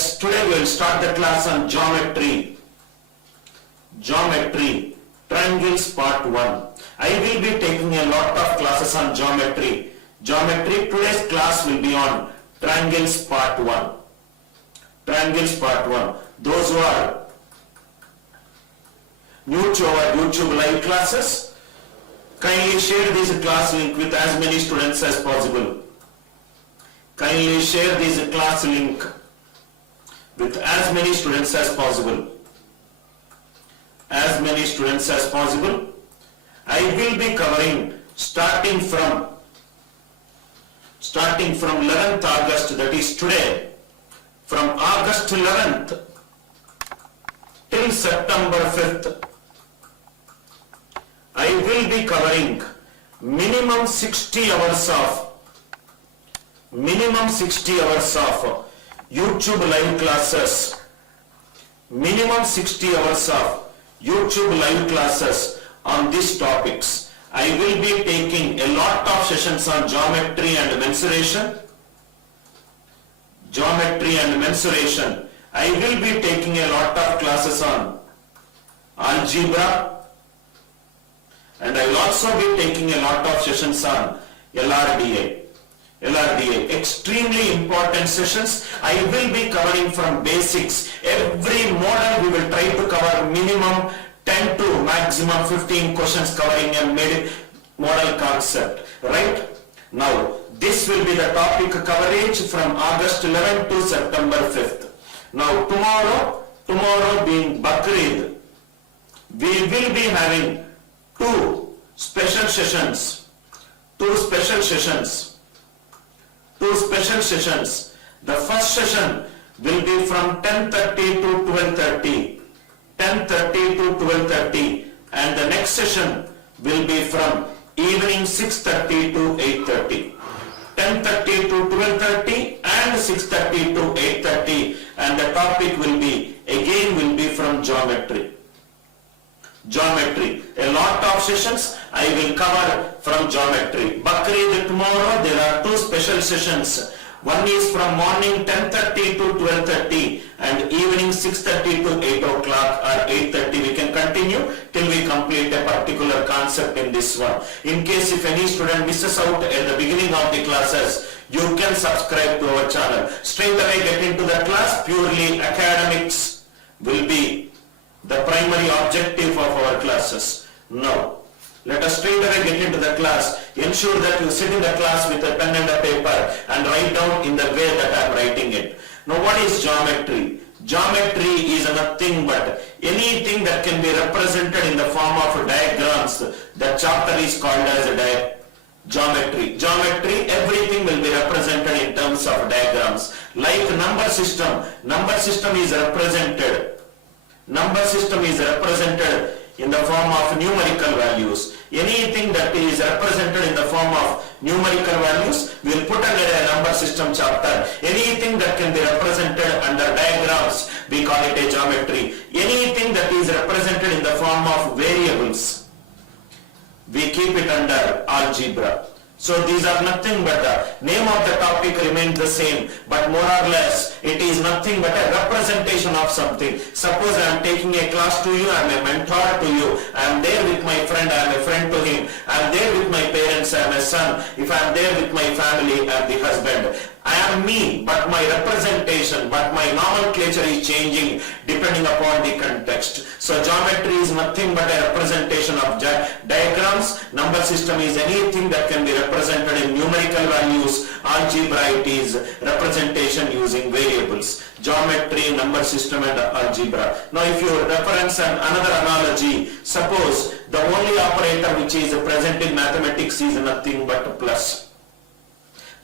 Yes, today we will start the class on geometry. Geometry, triangles part 1. I will be taking a lot of classes on geometry. Today's class will be on triangles part 1. Triangles part 1. Those who are new to our YouTube live classes, kindly share this class link with as many students as possible. Kindly share this class link with as many students as possible. As many students as possible. I will be covering starting from 11th August, that is today, from August 11th till September 5th. I will be covering minimum 60 hours of YouTube live classes. Minimum 60 hours of YouTube live classes on these topics. I will be taking a lot of sessions on geometry and mensuration. I will be taking a lot of classes on algebra, and I will also be taking a lot of sessions on LRDI, extremely important sessions. I will be covering from basics. Every model we will try to cover minimum 10 to maximum 15 questions covering a model concept. Right? Now, this will be the topic coverage from August 11th to September 5th. Now, tomorrow being Bakrid, we will be having two special sessions. The first session will be from 10:30 to 12:30. And the next session will be from evening 6:30 to 8:30. 10:30 to 12:30 and 6:30 to 8:30, and the topic will be from geometry. A lot of sessions I will cover from geometry. Bakrid tomorrow there are two special sessions. One is from morning 10:30 to 12:30 and evening 6:30 to 8 o'clock or 8:30. We can continue till we complete a particular concept in this one. In case if any student misses out at the beginning of the classes, you can subscribe to our channel. Straight away get into the class. Purely academics will be the primary objective of our classes. Now, let us straight away get into the class. Ensure that you sit in the class with a pen and a paper and write down in the way that I am writing it. Now, what is geometry? Geometry is nothing but anything that can be represented in the form of diagrams. The chapter is called as a geometry. Everything will be represented in terms of diagrams. Like number system is represented in the form of numerical values. Anything that is represented in the form of numerical values, we will put under a number system chapter. Anything that can be represented under diagrams, we call it a geometry. Anything that is represented in the form of variables, we keep it under algebra. So these are nothing but the name of the topic remains the same, but more or less it is nothing but a representation of something. Suppose I am taking a class to you, I am a mentor to you, I am there with my friend, I am a friend to him, I am there with my parents, I am a son, if I am there with my family, I am the husband. I am me, but my representation, but my nomenclature is changing depending upon the context. So geometry is nothing but a representation of diagrams. Number system is anything that can be represented in numerical values. Algebra, it is representation using variables. Geometry, number system and algebra. Now if you reference another analogy, suppose the only operator which is present in mathematics is nothing but plus.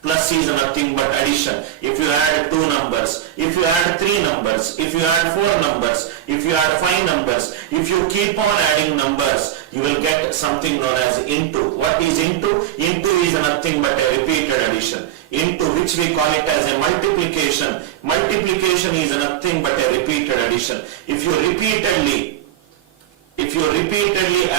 Plus is nothing but addition. If you add two numbers, if you add three numbers, if you add four numbers, if you add five numbers, if you keep on adding numbers, you will get something known as into. What is into? Into is nothing but a repeated addition. Into, which we call it as a multiplication. Multiplication is nothing but a repeated addition. If you repeatedly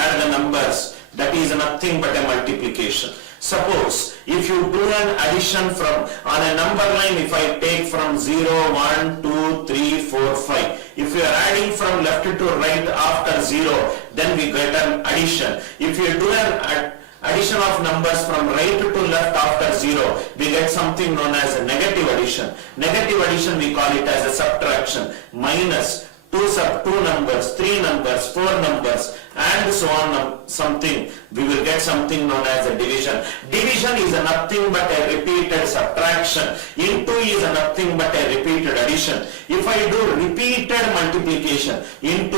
add the numbers, numbers, that is nothing but a multiplication. Suppose if you do an addition from on a number line, if I take from 0, 1, 2, 3, 4, 5, if you are adding from left to right after 0, then we get an addition. If you do an addition of numbers from right to left after 0, we get something known as a negative addition. Negative addition we call it as a subtraction. Minus 2 numbers, 3 numbers, 4 numbers, and so on, something, we will get something known as a division. Division is nothing but a repeated subtraction. Into is nothing but a repeated addition. If I do repeated multiplication, into,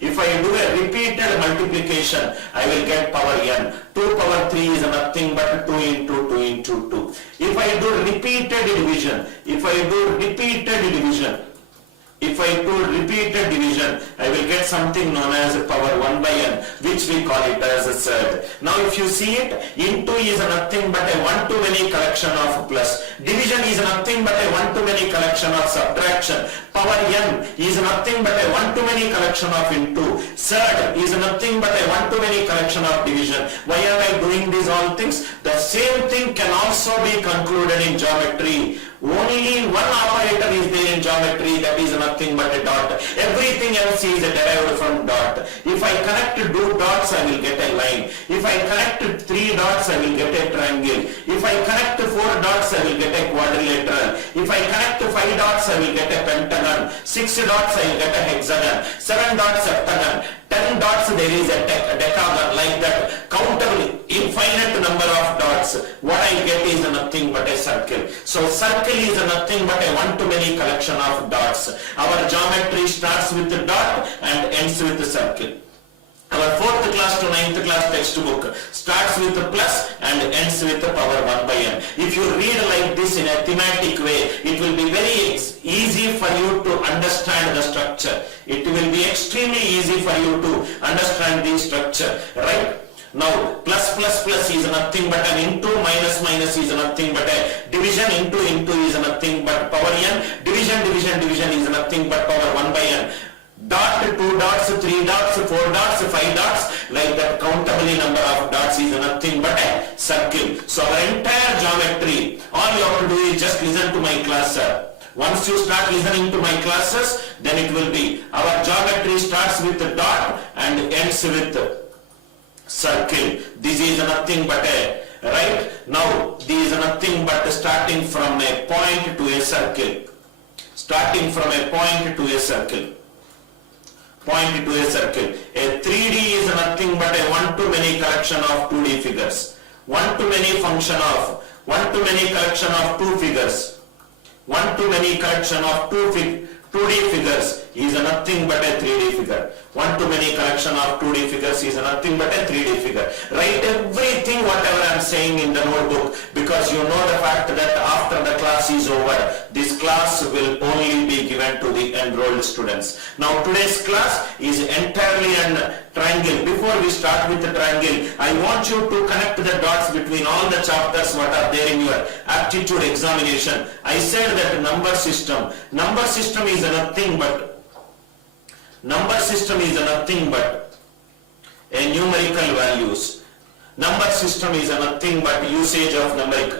if I do a repeated multiplication, I will get power n. 2 power 3 is nothing but 2 into 2 into 2. If I do repeated division, if I do repeated division, I will get something known as power 1 by n, which we call it as a third. Now if you see it, into is nothing but a one-to-many collection of plus. Division is nothing but a one-to-many collection of subtraction. Power n is nothing but a one-to-many collection of into. Third is nothing but a one-to-many collection of division. Why am I doing these all things? The same thing can also be concluded in geometry. Only one operator is there in geometry, that is nothing but a dot. Everything else is derived from dot. If I connect 2 dots, I will get a line. If I connect 3 dots, I will get a triangle. If I connect 4 dots, I will get a quadrilateral. If I connect 5 dots, I will get a pentagon. 6 dots, I will get a hexagon. 7 dots, septagon. 10 dots, there is a decagon, like that. Countable, infinite number of dots. What I get is nothing but a circle. So circle is nothing but a one-to-many collection of dots. Our geometry starts with the dot and ends with the circle. Our 4th class to 9th class textbook starts with the plus and ends with the power 1 by n. If you read like this in a thematic way, it will be very easy for you to understand the structure. It will be extremely easy for you to understand the structure, right? Now, plus is nothing but an into, minus is nothing but a division, into is nothing but power n, division is nothing but power 1 by n. Dot, 2 dots, 3 dots, 4 dots, 5 dots, like that countably number of dots is nothing but a circle. So our entire geometry, all you have to do is just listen to my class. Once you start listening to my classes, then it will be, our geometry starts with the dot and ends with the circle. This is nothing but a, right? Now, this is nothing but starting from a point to a circle. Starting from a point to a circle. Point to a circle. A 3D is nothing but a one-to-many collection of 2D figures. One-to-many function of, one-to-many collection of 2 figures. One-to-many collection of 2D figures is nothing but a 3D figure. One-to-many collection of 2D figures is nothing but a 3D figure. Write everything whatever I am saying in the notebook, because you know the fact that after the class is over, this class will only be given to the enrolled students. Now today's class is entirely an triangle. Before we start with the triangle, I want you to connect the dots between all the chapters what are there in your aptitude examination. I said that number system is nothing but a numerical values. Number system is nothing but usage of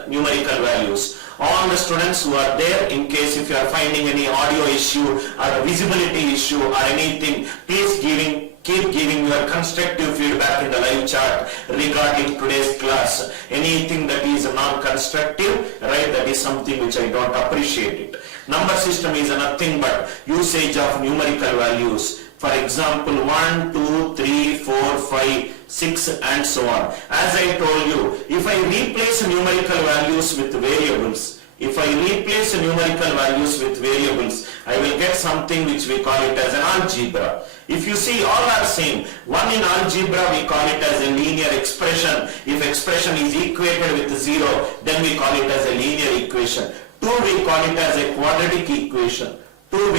numerical values. All the students who are there, in case if you are finding any audio issue or visibility issue or anything, please keep giving your constructive feedback in the live chat regarding today's class. Anything that is non-constructive, right, that is something which I don't appreciate it. Number system is nothing but usage of numerical values. For example, 1, 2, 3, 4, 5, 6 and so on. As I told you, if I replace numerical values with variables, I will get something which we call it as an algebra. If you see, all are same. One in algebra we call it as a linear expression. If expression is equated with 0, then we call it as a linear equation. 2 we call it as a quadratic equation. 3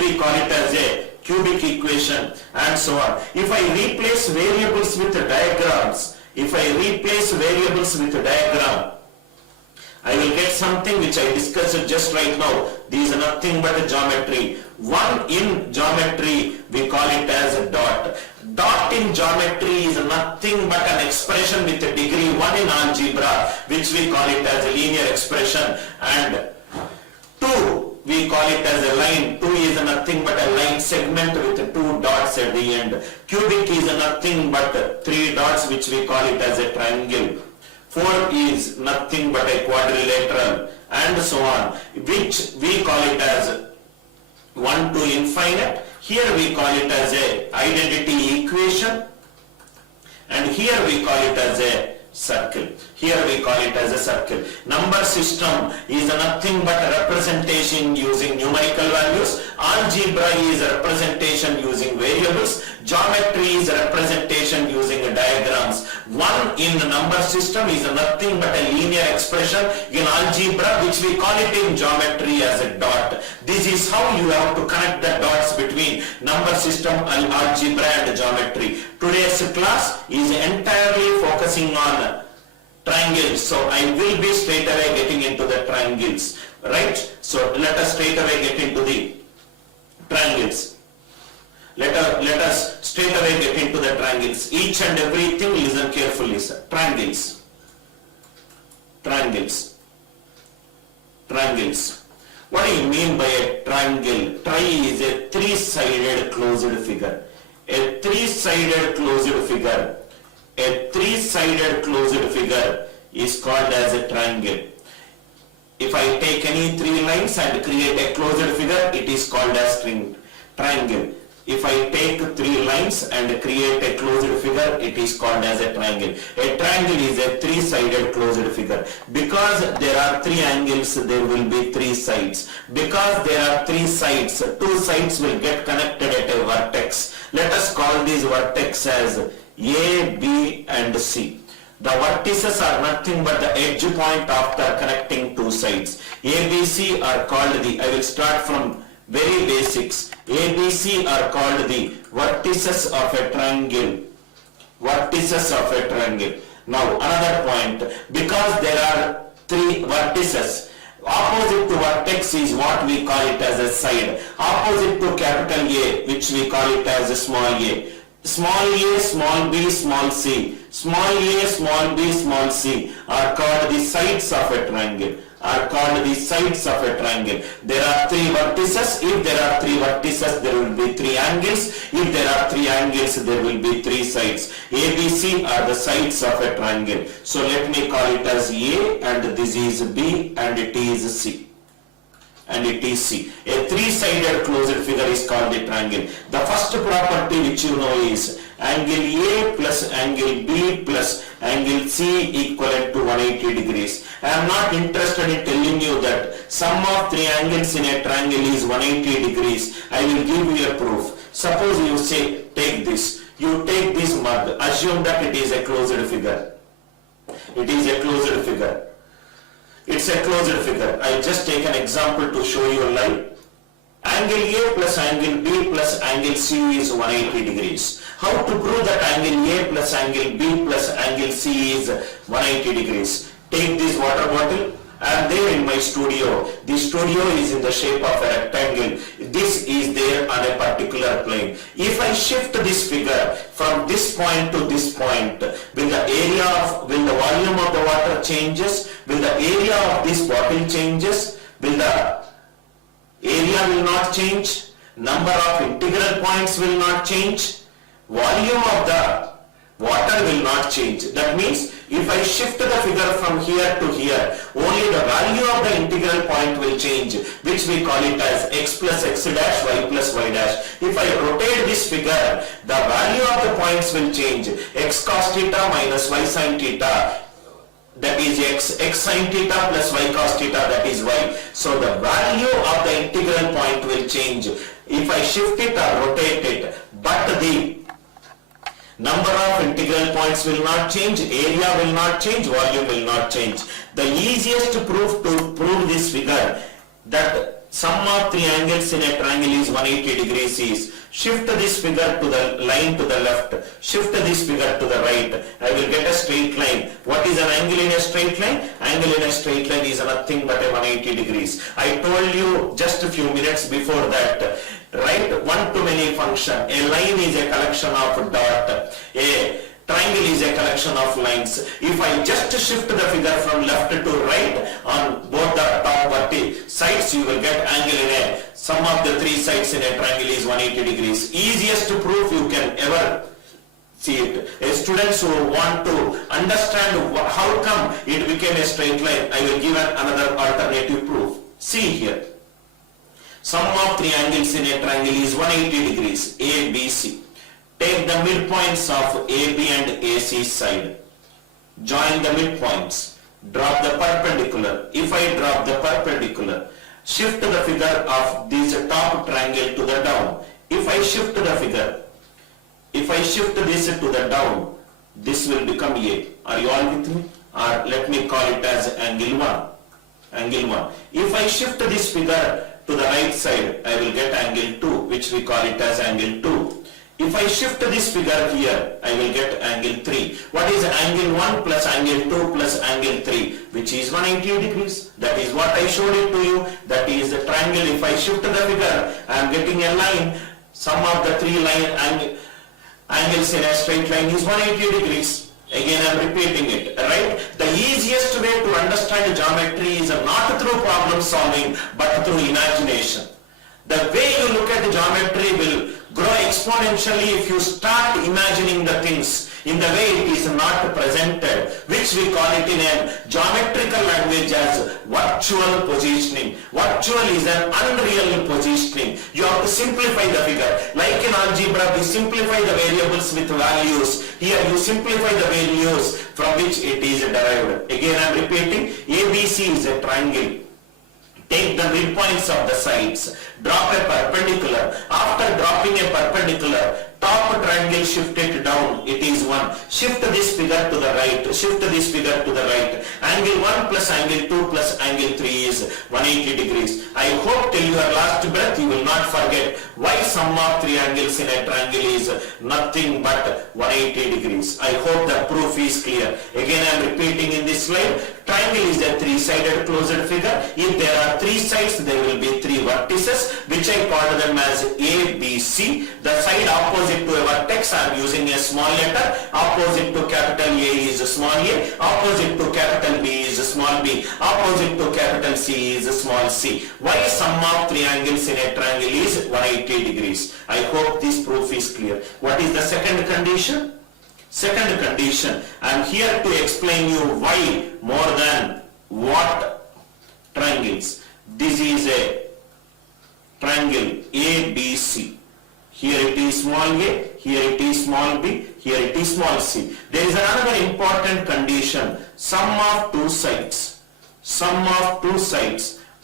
we call it as a cubic equation and so on. If I replace variables with diagrams, I will get something which I discussed just right now. These are nothing but a geometry. 1 in geometry, we call it as a dot. Dot in geometry is nothing but an expression with a degree 1 in algebra, which we call it as a linear expression, and 2 we call it as a line. 2 is nothing but a line segment with 2 dots at the end. Cubic is nothing but 3 dots, which we call it as a triangle. 4 is nothing but a quadrilateral, and so on, which we call it as 1 to infinite. Here we call it as a identity equation, and here we call it as a circle. Here we call it as a circle. Number system is nothing but a representation using numerical values. Algebra is a representation using variables. Geometry is a representation using diagrams. 1 in the number system is nothing but a linear expression in algebra, which we call it in geometry as a dot. This is how you have to connect the dots between number system, algebra and geometry. Today's class is entirely focusing on triangles, so I will be straight away getting into the triangles, right? So let us straight away get into the triangles. Let us straight away get into the triangles. Each and everything, listen carefully, sir. Triangles. Triangles. Triangles. What do you mean by a triangle? Tri is a three-sided closed figure. A three-sided closed figure. A three-sided closed figure is called as a triangle. If I take any 3 lines and create a closed figure, it is called as triangle. If I take 3 lines and create a closed figure, it is called as a triangle. A triangle is a three-sided closed figure. Because there are 3 angles, there will be 3 sides. Because there are 3 sides, 2 sides will get connected at a vertex. Let us call these vertex as A, B and C. The vertices are nothing but the edge point after connecting 2 sides. A, B, C are called I will start from very basics. A, B, C are called the vertices of a triangle. Vertices of a triangle. Now another point, because there are 3 vertices, opposite to vertex is what we call it as a side. Opposite to capital A, which we call it as a small a. Small a, small b, small c. Small a, small b, small c are called the sides of a triangle. Are called the sides of a triangle. There are 3 vertices. If there are 3 vertices, there will be 3 angles. If there are 3 angles, there will be 3 sides. A, B, C are the sides of a triangle. So let me call it as A, and this is B, and it is C. And it is C. A three-sided closed figure is called a triangle. The first property which you know is angle A plus angle B plus angle C equivalent to 180 degrees. I am not interested in telling you that sum of 3 angles in a triangle is 180 degrees. I will give you a proof. Suppose you say, take this. You take this mug. Assume that it is a closed figure. It is a closed figure. It's a closed figure. I just take an example to show you live. Angle A plus angle B plus angle C is 180 degrees. How to prove that angle A plus angle B plus angle C is 180 degrees? Take this water bottle. I am there in my studio. The studio is in the shape of a rectangle. This is there on a particular plane. If I shift this figure from this point to this point, will the volume of the water changes? Will the area of this bottle changes? Will the area will not change? Number of integral points will not change? Volume of the water will not change. That means if I shift the figure from here to here, only the value of the integral point will change, which we call it as x plus x dash, y plus y dash. If I rotate this figure, the value of the points will change. X cos theta minus y sin theta, that is x sin theta plus y cos theta, that is y. So the value of the integral point will change if I shift it or rotate it, but the number of integral points will not change, area will not change, volume will not change. The easiest proof to prove this figure, that sum of three angles in a triangle is 180 degrees is, shift this figure to the line to the left, shift this figure to the right, I will get a straight line. What is an angle in a straight line? Angle in a straight line is nothing but a 180 degrees. I told you just a few minutes before that, right? One-to-many function. A line is a collection of dot. A triangle is a collection of lines. If I just shift the figure from left to right on both the top sides, you will get angle in a sum of the three sides in a triangle is 180 degrees. Easiest proof you can ever see it. Students who want to understand how come it became a straight line, I will give another alternative proof. See here. Sum of three angles in a triangle is 180 degrees, A, B, C. Take the midpoints of AB and AC side. Join the midpoints. Drop the perpendicular. If I drop the perpendicular, shift the figure of this top triangle to the down. If I shift the figure, if I shift this to the down, this will become A. Are you all with me? Or let me call it as angle 1. Angle 1. If I shift this figure to the right side, I will get angle 2, which we call it as angle 2. If I shift this figure here, I will get angle 3. What is angle 1 plus angle 2 plus angle 3? Which is 180 degrees. That is what I showed it to you. That is the triangle. If I shift the figure, I am getting a line. Sum of the three angles in a straight line is 180 degrees. Again I am repeating it, right? The easiest way to understand geometry is not through problem solving, but through imagination. The way you look at the geometry will grow exponentially if you start imagining the things in the way it is not presented, which we call it in a geometrical language as virtual positioning. Virtual is an unreal positioning. You have to simplify the figure. Like in algebra, we simplify the variables with values. Here you simplify the values from which it is derived. Again I am repeating, ABC is a triangle. Take the midpoints of the sides, drop a perpendicular. After dropping a perpendicular, top triangle shift it down, it is 1. Shift this figure to the right, shift this figure to the right. Angle 1 plus angle 2 plus angle 3 is 180 degrees. I hope till your last breath you will not forget why sum of three angles in a triangle is nothing but 180 degrees. I hope the proof is clear. Again I am repeating in this slide. Triangle is a three-sided closed figure. If there are three sides, there will be three vertices, which I call them as A, B, C. The side opposite to a vertex, I am using a small letter. Opposite to capital A is small a. Opposite to capital B is small b. Opposite to capital C is small c. Why sum of three angles in a triangle is 180 degrees? I hope this proof is clear. What is the second condition? Second condition, I am here to explain you why more than what triangles. This is a triangle ABC. Here it is small a, here it is small b, here it is small c. There is another important condition. Sum of two sides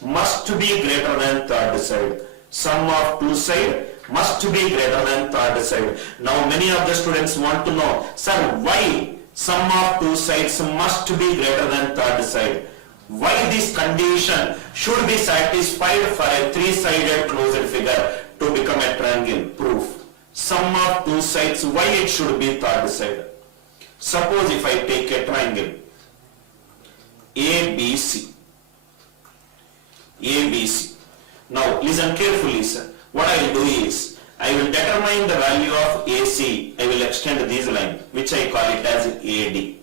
must be greater than third side. Sum of two sides must be greater than third side. Now many of the students want to know, sir, why sum of two sides must be greater than third side? Why this condition should be satisfied for a three-sided closed figure to become a triangle? Proof. Sum of two sides, why it should be third side? Suppose if I take a triangle ABC. Now listen carefully, sir. What I will do is, I will determine the value of AC. I will extend this line, which I call it as AD.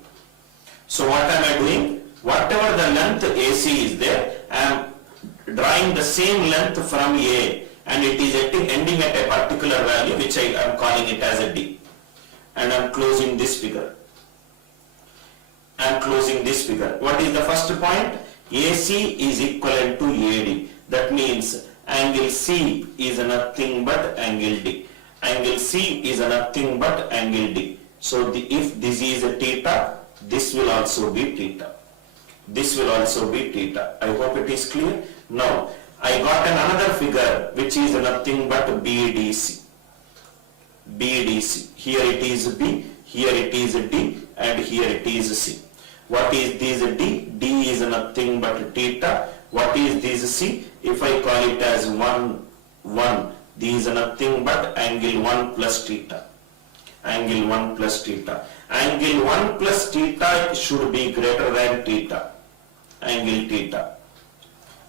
So what am I doing? Whatever the length AC is there, I am drawing the same length from A, and it is ending at a particular value, which I am calling it as a D. And I am closing this figure. What is the first point? AC is equivalent to AD. That means angle C is nothing but angle D. Angle C is nothing but angle D. So if this is a theta, this will also be theta. I hope it is clear. Now I got another figure which is nothing but BDC. Here it is B, here it is D, and here it is C. What is this D? D is nothing but theta. What is this C? If I call it as 1, 1, this is nothing but angle 1 plus theta. Angle 1 plus theta. Angle 1 plus theta should be greater than theta. Angle theta.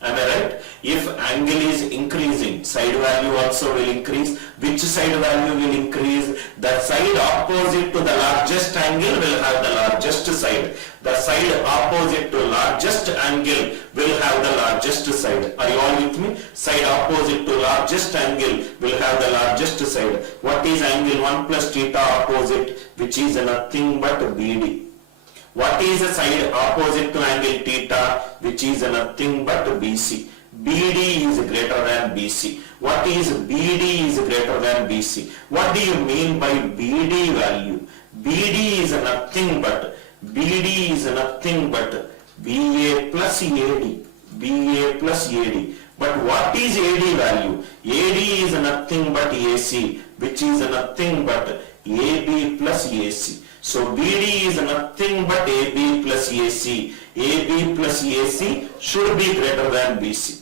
Am I right? If angle is increasing, side value also will increase. Which side value will increase? The side opposite to the largest angle will have the largest side. The side opposite to largest angle will have the largest side. Are you all with me? Side opposite to largest angle will have the largest side. What is angle 1 plus theta opposite? Which is nothing but BD. What is the side opposite to angle theta, which is nothing but BC? BD is greater than BC. What is BD is greater than BC? What do you mean by BD value? BD is nothing but BA plus AD. BA plus AD. But what is AD value? AD is nothing but AC, which is nothing but AB plus AC. So BD is nothing but AB plus AC. AB plus AC should be greater than BC.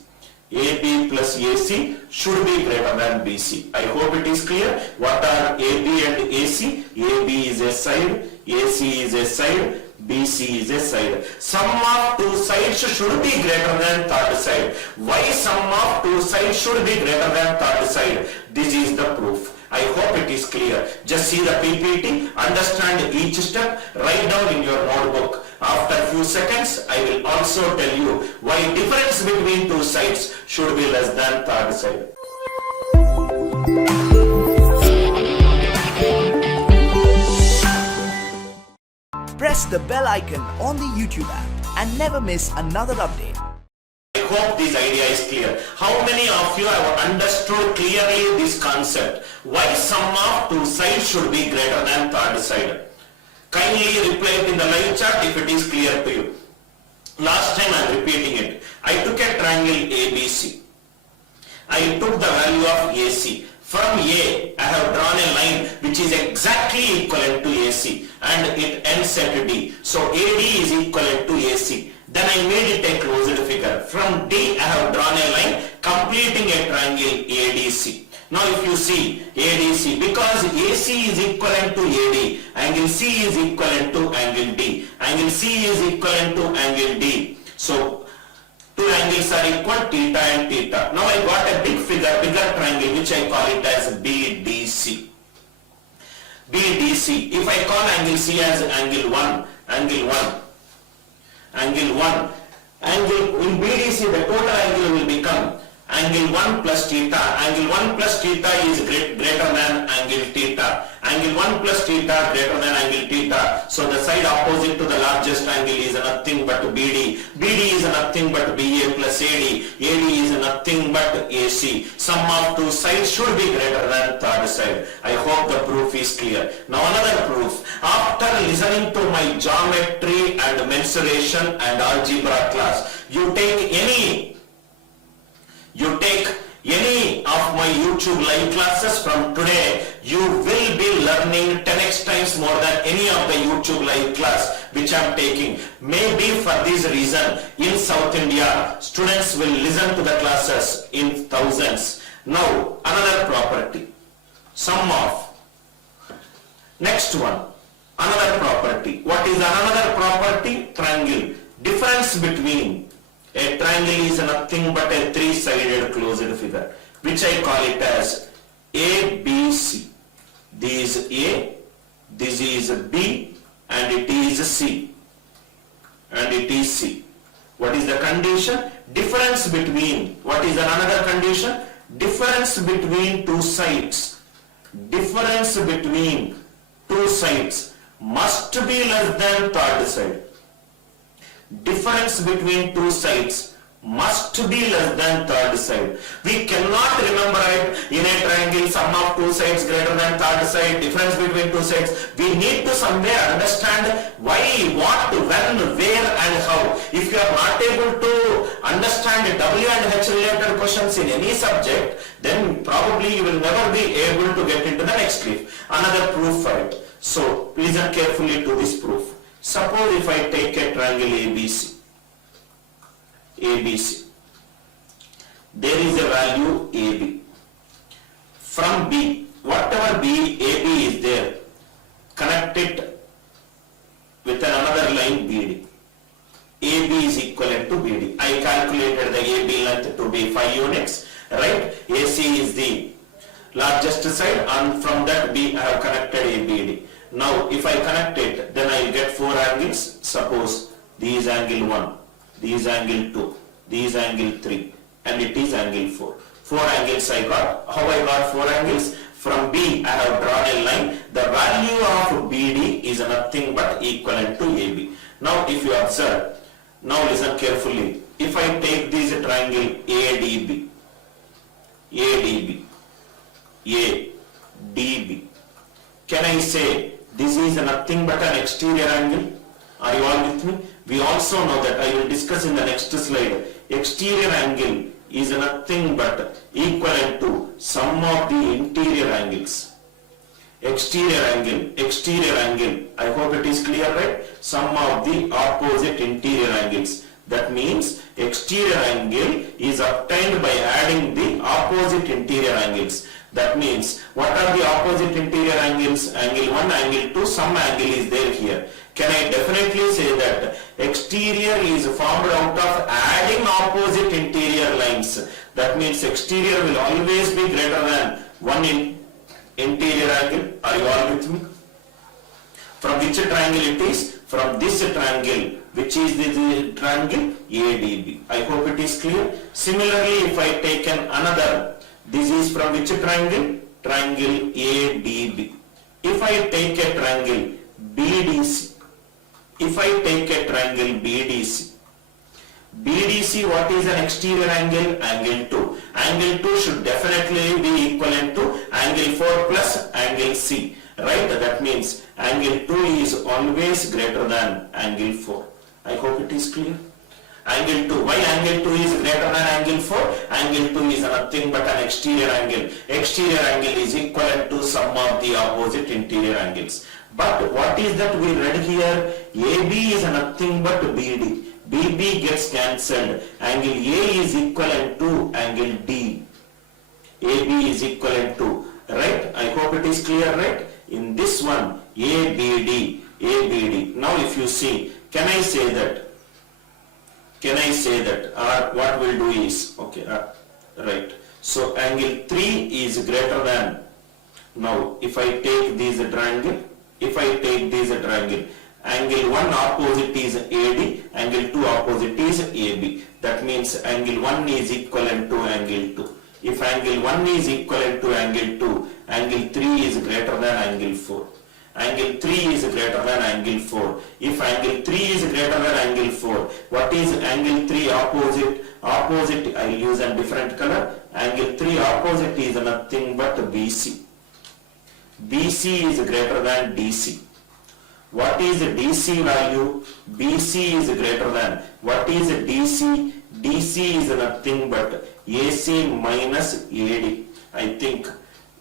AB plus AC should be greater than BC. I hope it is clear. What are AB and AC? AB is a side, AC is a side, BC is a side. Sum of two sides should be greater than third side. Why sum of two sides should be greater than third side? This is the proof. I hope it is clear. Just see the PPT, understand each step, write down in your notebook. After few seconds, I will also tell you why difference between two sides should be less than third side. Press the bell icon on the YouTube app and never miss another update. I hope this idea is clear. How many of you have understood clearly this concept? Why sum of two sides should be greater than third side? Kindly reply it in the live chat if it is clear to you. Last time I am repeating it. I took a triangle ABC. I took the value of AC. From A, I have drawn a line which is exactly equivalent to AC and it ends at D. So AD is equivalent to AC. Then I made it a closed figure. From D, I have drawn a line completing a triangle ADC. Now if you see ADC, because AC is equivalent to AD, angle C is equivalent to angle D. Angle C is equivalent to angle D. So two angles are equal, theta and theta. Now I got a big figure, bigger triangle, which I call it as BDC. BDC. If I call angle C as angle 1, angle 1, angle in BDC, the total angle will become angle 1 plus theta. Angle 1 plus theta is greater than angle theta. Angle 1 plus theta greater than angle theta. So the side opposite to the largest angle is nothing but BD. BD is nothing but BA plus AD. AD is nothing but AC. Sum of two sides should be greater than third side. I hope the proof is clear. Now another proof. After listening to my geometry and mensuration and algebra class, you take any of my YouTube live classes from today, you will be learning 10x times more than any of the YouTube live class which I am taking. Maybe for this reason, in South India, students will listen to the classes in thousands. Now, another property. Sum of. Next one. Another property. What is another property? Triangle. Difference between a triangle is nothing but a three-sided closed figure, which I call it as ABC. This is A, this is B, and it is C. And it is C. What is the condition? Difference between, what is another condition? Difference between two sides. Difference between two sides must be less than third side. Difference between two sides must be less than third side. We cannot remember it in a triangle, sum of two sides greater than third side, difference between two sides. We need to somewhere understand why, what, when, where and how. If you are not able to understand W and H related questions in any subject, then probably you will never be able to get into the next leaf. Another proof for it. So listen carefully to this proof. Suppose if I take a triangle ABC. ABC. there is a value AB. From B, whatever AB is there, connect it with another line BD. AB is equivalent to BD. I calculated the AB length to be 5 units, right? AC is the largest side, and from that B I have connected ABD. Now if I connect it, then I will get 4 angles. Suppose this is angle 1, this is angle 2, this is angle 3, and it is angle 4. 4 angles I got. How I got 4 angles? From B I have drawn a line. The value of BD is nothing but equivalent to AB. Now if you observe, now listen carefully. If I take this triangle ADB, can I say this is nothing but an exterior angle? Are you all with me? We also know that, I will discuss in the next slide, exterior angle is nothing but equivalent to sum of the interior angles. Exterior angle, I hope it is clear, right? Sum of the opposite interior angles. That means exterior angle is obtained by adding the opposite interior angles. That means what are the opposite interior angles? Angle 1, angle 2, some angle is there here. Can I definitely say that exterior is formed out of adding opposite interior lines? That means exterior will always be greater than one interior angle. Are you all with me? From which triangle it is? From this triangle, which is the triangle ADB. I hope it is clear. Similarly, if I take another, this is from which triangle? Triangle ADB. If I take a triangle BDC, BDC, what is an exterior angle? Angle 2. Angle 2 should definitely be equivalent to angle 4 plus angle C. Right? That means angle 2 is always greater than angle 4. I hope it is clear. Angle 2. Why angle 2 is greater than angle 4? Angle 2 is nothing but an exterior angle. Exterior angle is equivalent to sum of the opposite interior angles. But what is that we read here? AB is nothing but BD. BB gets cancelled. Angle A is equivalent to angle D. AB is equivalent to, right? I hope it is clear, right? In this one, ABD. Now if you see, can I say that, or what we'll do is, okay, right. So angle 3 is greater than, now if I take this triangle, angle 1 opposite is AD, angle 2 opposite is AB. That means angle 1 is equivalent to angle 2. If angle 1 is equivalent to angle 2, angle 3 is greater than angle 4. Angle 3 is greater than angle 4. If angle 3 is greater than angle 4, what is angle 3 opposite? Opposite, I will use a different color. Angle 3 opposite is nothing but BC. BC is greater than DC. What is DC value? BC is greater than. What is DC? DC is nothing but AC minus AD. I think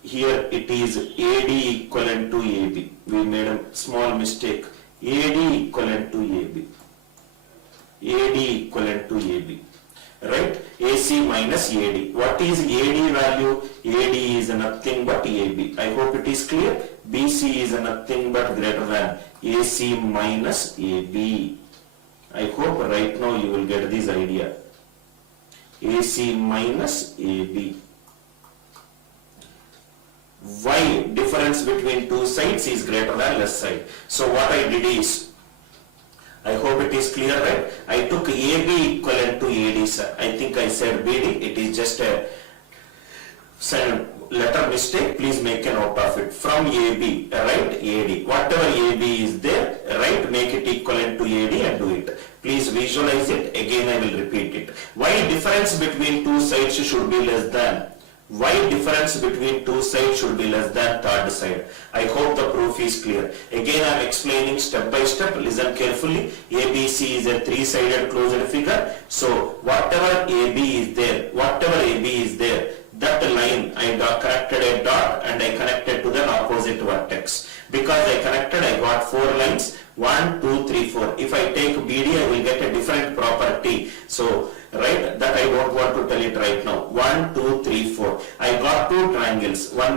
here it is AD equivalent to AB. We made a small mistake. AD equivalent to AB. AD equivalent to AB. Right? AC minus AD. What is AD value? AD is nothing but AB. I hope it is clear. BC is nothing but greater than AC minus AB. I hope right now you will get this idea. AC minus AB. Why difference between two sides is greater than less side? So what I did is, I hope it is clear, right? I took AB equivalent to AD, sir. I think I said BD. It is just a letter mistake. Please make a note of it. From AB, right? AD. Whatever AB is there, right? Make it equivalent to AD and do it. Please visualize it. Again, I will repeat it. Why difference between two sides should be less than? Why difference between two sides should be less than third side? I hope the proof is clear. Again, I am explaining step by step. Listen carefully. ABC is a three-sided closed figure. So whatever AB is there, that line I connected a dot and I connected to the opposite vertex. Because I connected, I got 4 lines. 1, 2, 3, 4. If I take BD, I will get a different property. So, right, that I don't want to tell it right now.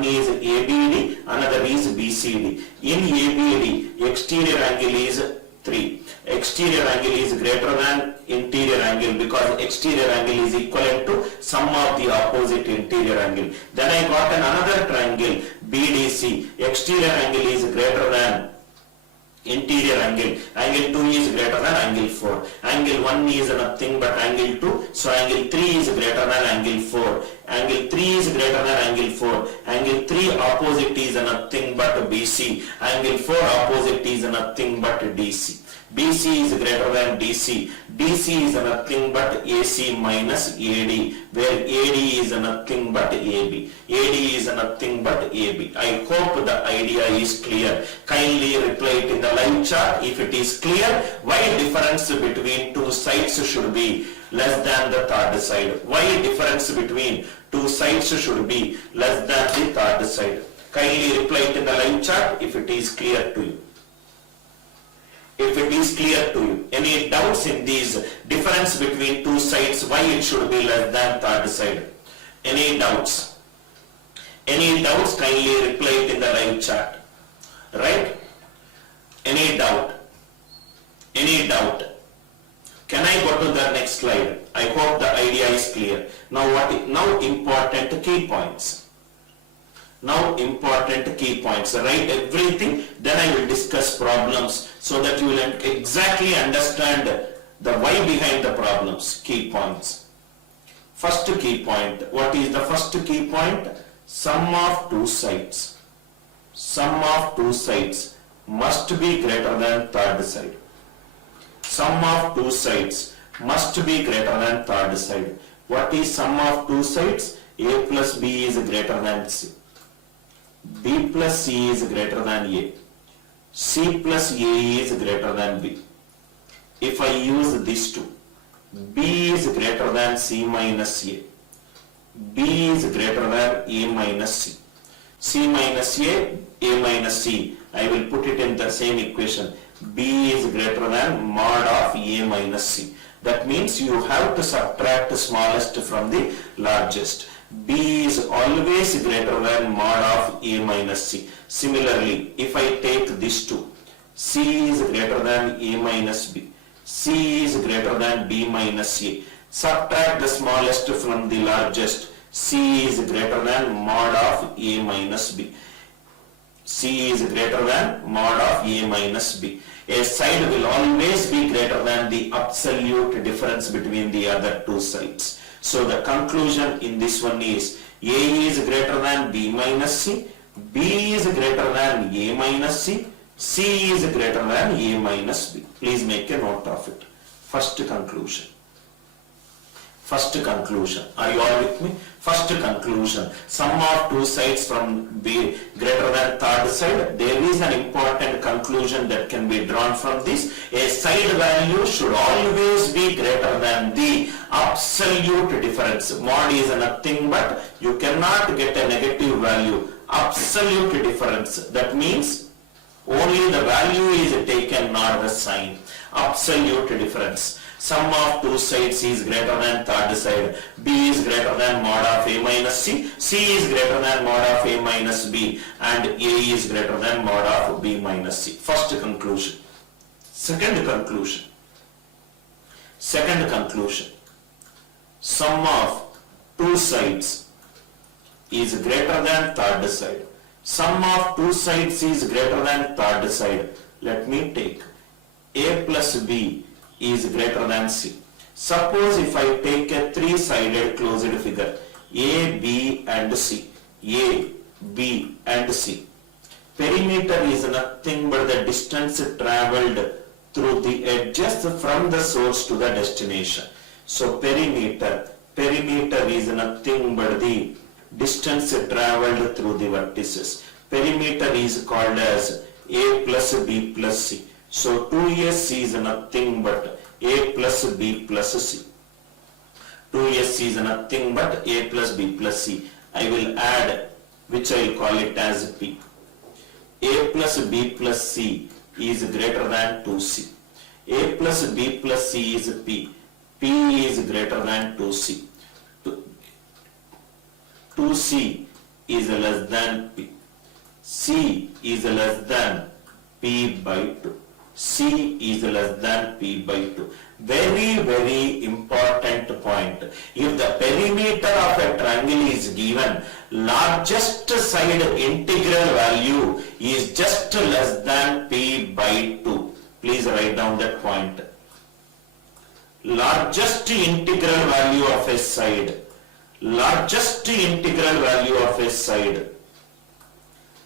is ABD, another is BCD. In ABD, exterior angle is 3. Exterior angle is greater than interior angle because exterior angle is equivalent to sum of the opposite interior angle. Then I got another triangle BDC. Exterior angle is greater than interior angle. Angle 2 is greater than angle 4. Angle 1 is nothing but angle 2. So angle 3 is greater than angle 4. Angle 3 is greater than angle 4. Angle 3 opposite is nothing but BC. Angle 4 opposite is nothing but DC. BC is greater than DC. DC is nothing but AC minus AD, where AD is nothing but AB. AD is nothing but AB. I hope the idea is clear. Kindly reply it in the live chat if it is clear. Why difference between two sides should be less than the third side? Why difference between two sides should be less than the third side? Kindly reply it in the live chat if it is clear to you. If it is clear to you, any doubts in these difference between two sides, why it should be less than third side? Any doubts? Any doubts, kindly reply it in the live chat. Right? Any doubt? Any doubt? Can I go to the next slide? I hope the idea is clear. Now now important key points. Now important key points. Write everything, then I will discuss problems so that you will exactly understand the why behind the problems. Key points. First key point. What is the first key point? Sum of two sides. Sum of two sides must be greater than third side. Sum of two sides must be greater than third side. What is sum of two sides? A plus B is greater than C. B plus C is greater than A. C plus A is greater than B. If I use these two, B is greater than C minus A. B is greater than A minus C. C minus A minus C. I will put it in the same equation. B is greater than mod of A minus C. That means you have to subtract the smallest from the largest. B is always greater than mod of A minus C. Similarly, if I take these two, C is greater than A minus B. C is greater than B minus A. Subtract the smallest from the largest. C is greater than mod of A minus B. C is greater than mod of A minus B. A side will always be greater than the absolute difference between the other two sides. So the conclusion in this one is A is greater than B minus C, B is greater than A minus C, C is greater than A minus B. Please make a note of it. First conclusion. First conclusion. Are you all with me? First conclusion. Sum of two sides from B greater than third side. There is an important conclusion that can be drawn from this. A side value should always be greater than the absolute difference. Mod is nothing but you cannot get a negative value. Absolute difference. That means only the value is taken, not the sign. Absolute difference. Sum of two sides is greater than third side. B is greater than mod of A minus C. C is greater than mod of A minus B. And A is greater than mod of B minus C. First conclusion. Second conclusion. Second conclusion. Sum of two sides is greater than third side. Sum of two sides is greater than third side. Let me take A plus B is greater than C. Suppose if I take a three-sided closed figure, A, B and C, A, B and C. Perimeter is nothing but the distance traveled through the edges from the source to the destination. So perimeter is nothing but the distance traveled through the vertices. Perimeter is called as A plus B plus C. So 2AC is nothing but A plus B plus C. 2AC is nothing but A plus B plus C. I will add, which I will call it as P. A plus B plus C is greater than 2C. A plus B plus C is P. P is greater than 2C. 2C is less than P. C is less than P by 2. C is less than P by 2. Very, very important point. If the perimeter of a triangle is given, largest side integral value is just less than P by 2. Please write down that point. Largest integral value of a side. Largest integral value of a side.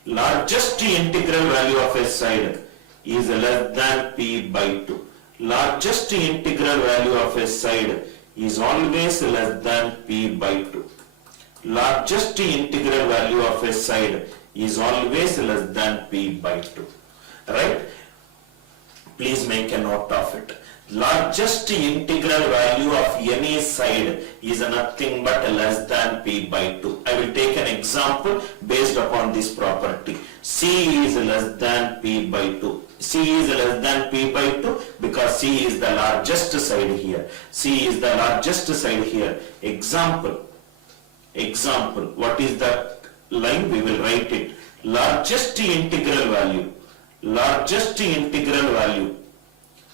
Largest integral value of a side is less than P by 2. Largest integral value of a side is always less than P by 2. Largest integral value of a side is always less than P by 2. Right? Please make a note of it. Largest integral value of any side is nothing but less than P by 2. I will take an example based upon this property. C is less than P by 2. C is less than P by 2 because C is the largest side here. C is the largest side here. Example. What is the line? We will write it. Largest integral value. Largest integral value.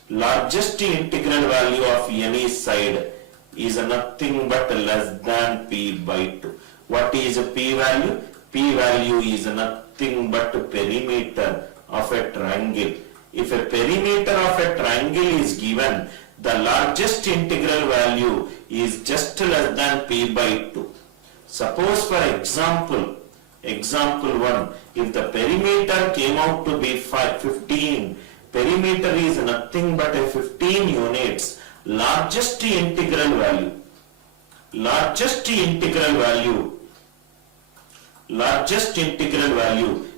Largest integral value of any side is nothing but less than P by 2. What is P value? P value is nothing but perimeter of a triangle. If a perimeter of a triangle is given, the largest integral value is just less than P by 2. Suppose for example 1, if the perimeter came out to be 15, perimeter is nothing but a 15 units, largest integral value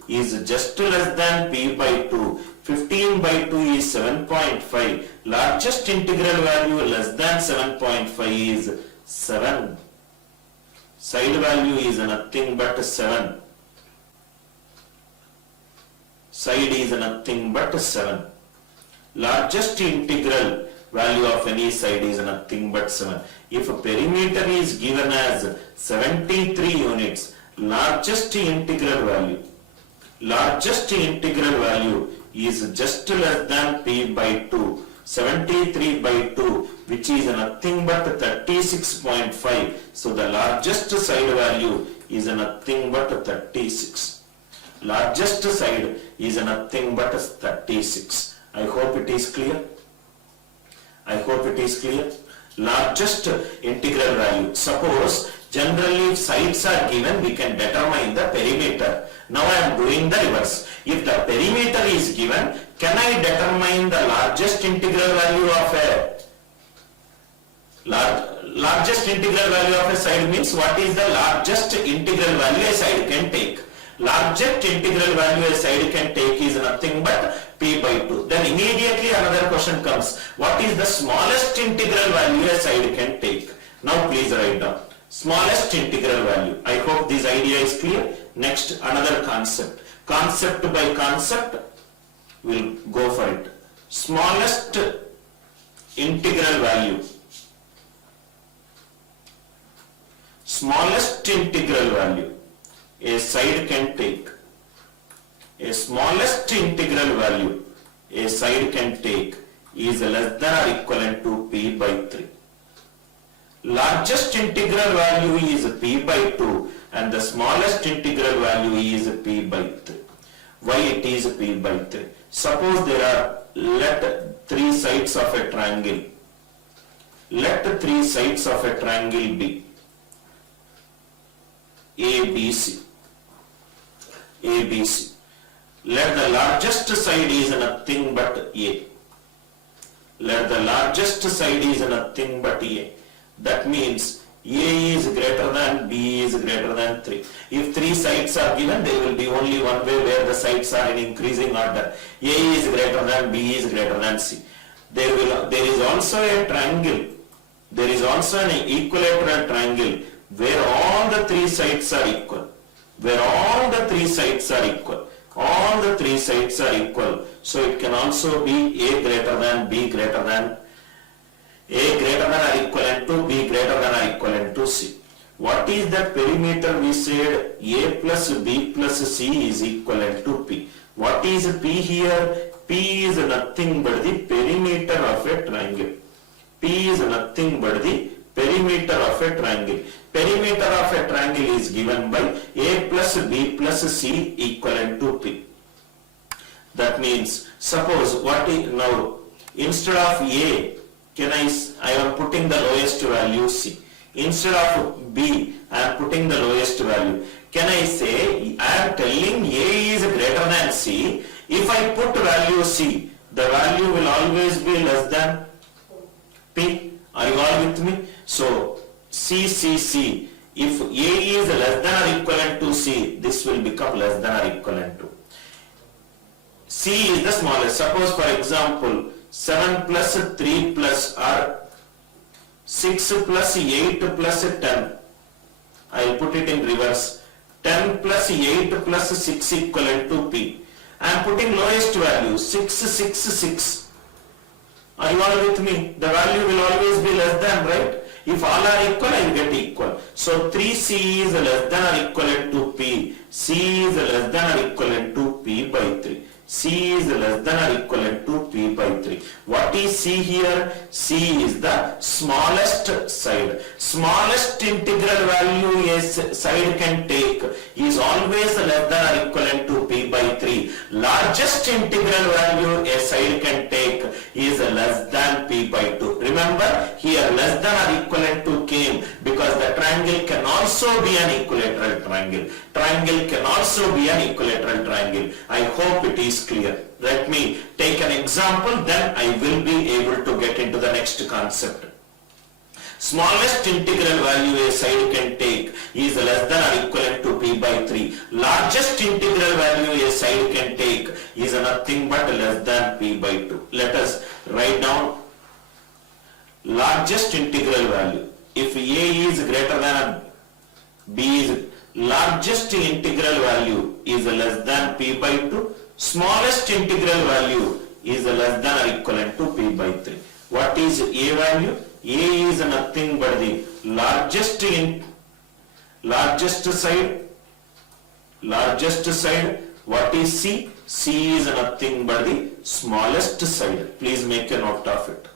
is just less than P by 2. 15 by 2 is 7.5. Largest integral value less than 7.5 is 7. Side value is nothing but 7. Side is nothing but 7. Largest integral value of any side is nothing but 7. If a perimeter is given as 73 units, largest integral value is just less than P by 2. 73 by 2, which is nothing but 36.5. So the largest side value is nothing but 36. Largest side is nothing but 36. I hope it is clear. Largest integral value. Suppose generally if sides are given, we can determine the perimeter. Now I am doing the reverse. If the perimeter is given, can I determine the largest integral value of a largest integral value of a side means what is the largest integral value a side can take? Largest integral value a side can take is nothing but P by 2. Then immediately another question comes. What is the smallest integral value a side can take? Now please write down. Smallest integral value. I hope this idea is clear. Next, another concept. Concept by concept, we'll go for it. Smallest integral value. Smallest integral value a side can take. A smallest integral value a side can take is less than or equivalent to P by 3. Largest integral value is P by 2 and the smallest integral value is P by 3. Why it is P by 3? Suppose there are, let 3 sides of a triangle. Let 3 sides of a triangle be ABC. ABC. Let the largest side is nothing but A. Let the largest side is nothing but A. That means A is greater than B is greater than 3. If 3 sides are given, there will be only one way where the sides are in increasing order. A is greater than B is greater than C. There is also a triangle. There is also an equilateral triangle where all the 3 sides are equal. Where all the 3 sides are equal. All the 3 sides are equal. So it can also be A greater than B greater than A greater than or equivalent to B greater than or equivalent to C. What is that perimeter? We said A plus B plus C is equivalent to P. What is P here? P is nothing but the perimeter of a triangle. P is nothing but the perimeter of a triangle. Perimeter of a triangle is given by A plus B plus C equivalent to P. That means, suppose what is now, instead of A, I am putting the lowest value C. Instead of B, I am putting the lowest value. Can I say, I am telling A is greater than C. If I put value C, the value will always be less than P. Are you all with me? So, C. If A is less than or equivalent to C, this will become less than or equivalent to. C is the smallest. Suppose for example, 7 plus 3 plus or 6 plus 8 plus 10. I will put it in reverse. 10 plus 8 plus 6 equivalent to P. I am putting lowest value 6. Are you all with me? The value will always be less than, right? If all are equal, I will get equal. So 3C is less than or equivalent to P. C is less than or equivalent to P by 3. C is less than or equivalent to P by 3. What is C here? C is the smallest side. Smallest integral value a side can take is always less than or equivalent to P by 3. Largest integral value a side can take is less than P by 2. Remember, here less than or equivalent to came because the triangle can also be an equilateral triangle. Triangle can also be an equilateral triangle. I hope it is clear. Let me take an example, then I will be able to get into the next concept. Smallest integral value a side can take is less than or equivalent to P by 3. Largest integral value a side can take is nothing but less than P by 2. Let us write down largest integral value. If A is greater than B is largest integral value is less than P by 2. Smallest integral value is less than or equivalent to P by 3. What is A value? A is nothing but the largest side. What is C? C is nothing but the smallest side. Please make a note of it.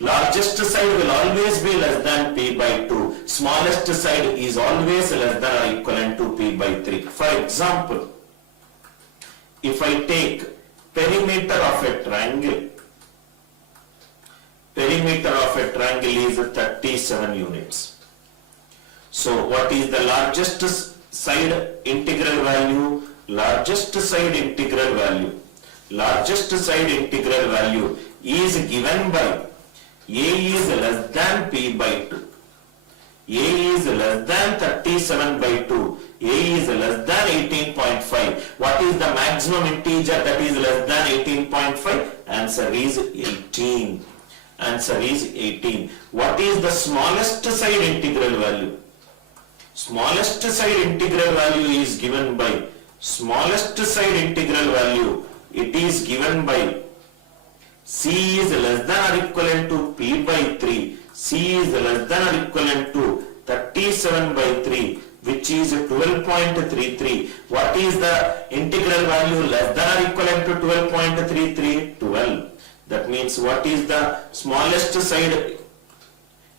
Largest side will always be less than P by 2. Smallest side is always less than or equivalent to P by 3. For example, if I take perimeter of a triangle is 37 units. So what is the largest side integral value? Largest side integral value is given by A is less than P by 2. A is less than 37 by 2. A is less than 18.5. What is the maximum integer that is less than 18.5? Answer is 18. Answer is 18. What is the smallest side integral value? Smallest side integral value is given by it is given by C is less than or equivalent to P by 3. C is less than or equivalent to 37 by 3, which is 12.33. What is the integral value less than or equivalent to 12.33? 12. That means what is the smallest side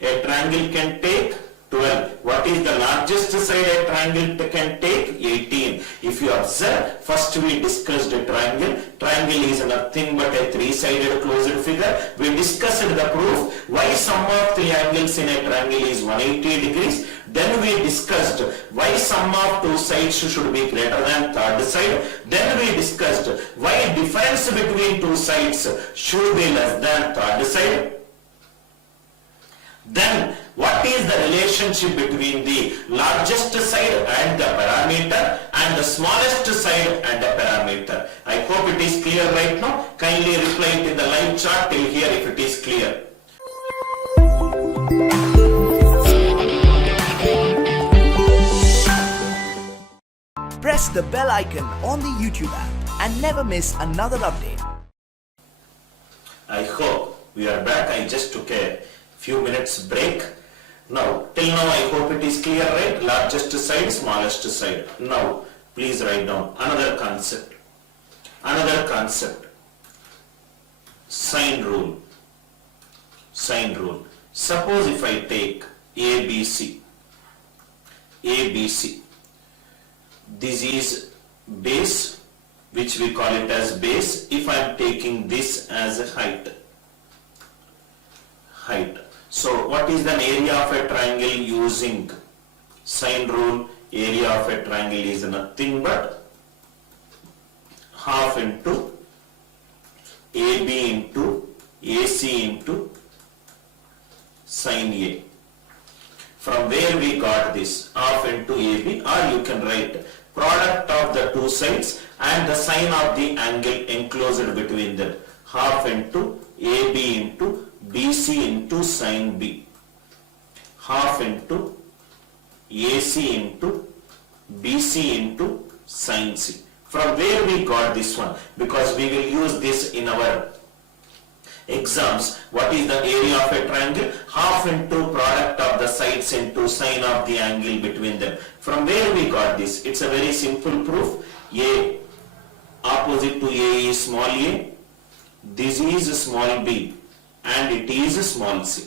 a triangle can take? 12. What is the largest side a triangle can take? 18. If you observe, first we discussed a triangle. Triangle is nothing but a three-sided closed figure. We discussed the proof why sum of three angles in a triangle is 180 degrees. Then we discussed why sum of two sides should be greater than third side. Then we discussed why difference between two sides should be less than third side. Then what is the relationship between the largest side and the parameter and the smallest side and the parameter? I hope it is clear right now. Kindly reply it in the live chat till here if it is clear. Press the bell icon on the YouTube app and never miss another update. I hope we are back. I just took a few minutes break. Now, till now I hope it is clear, right? Largest side, smallest side. Now, please write down another concept. Another concept. Sine rule. Sine rule. Suppose if I take ABC. ABC. This is base, which we call it as base, if I am taking this as a height. Height. So what is the area of a triangle using sine rule? Area of a triangle is nothing but half into AB into AC into sine A. From where we got this? Half into AB, or you can write product of the two sides and the sine of the angle enclosed between them. Half into AB into BC into sine B. Half into AC into BC into sine C. From where we got this one? Because we will use this in our exams. What is the area of a triangle? Half into product of the sides into sine of the angle between them. From where we got this? It's a very simple proof. A opposite to A is small a. This is small b and it is small c.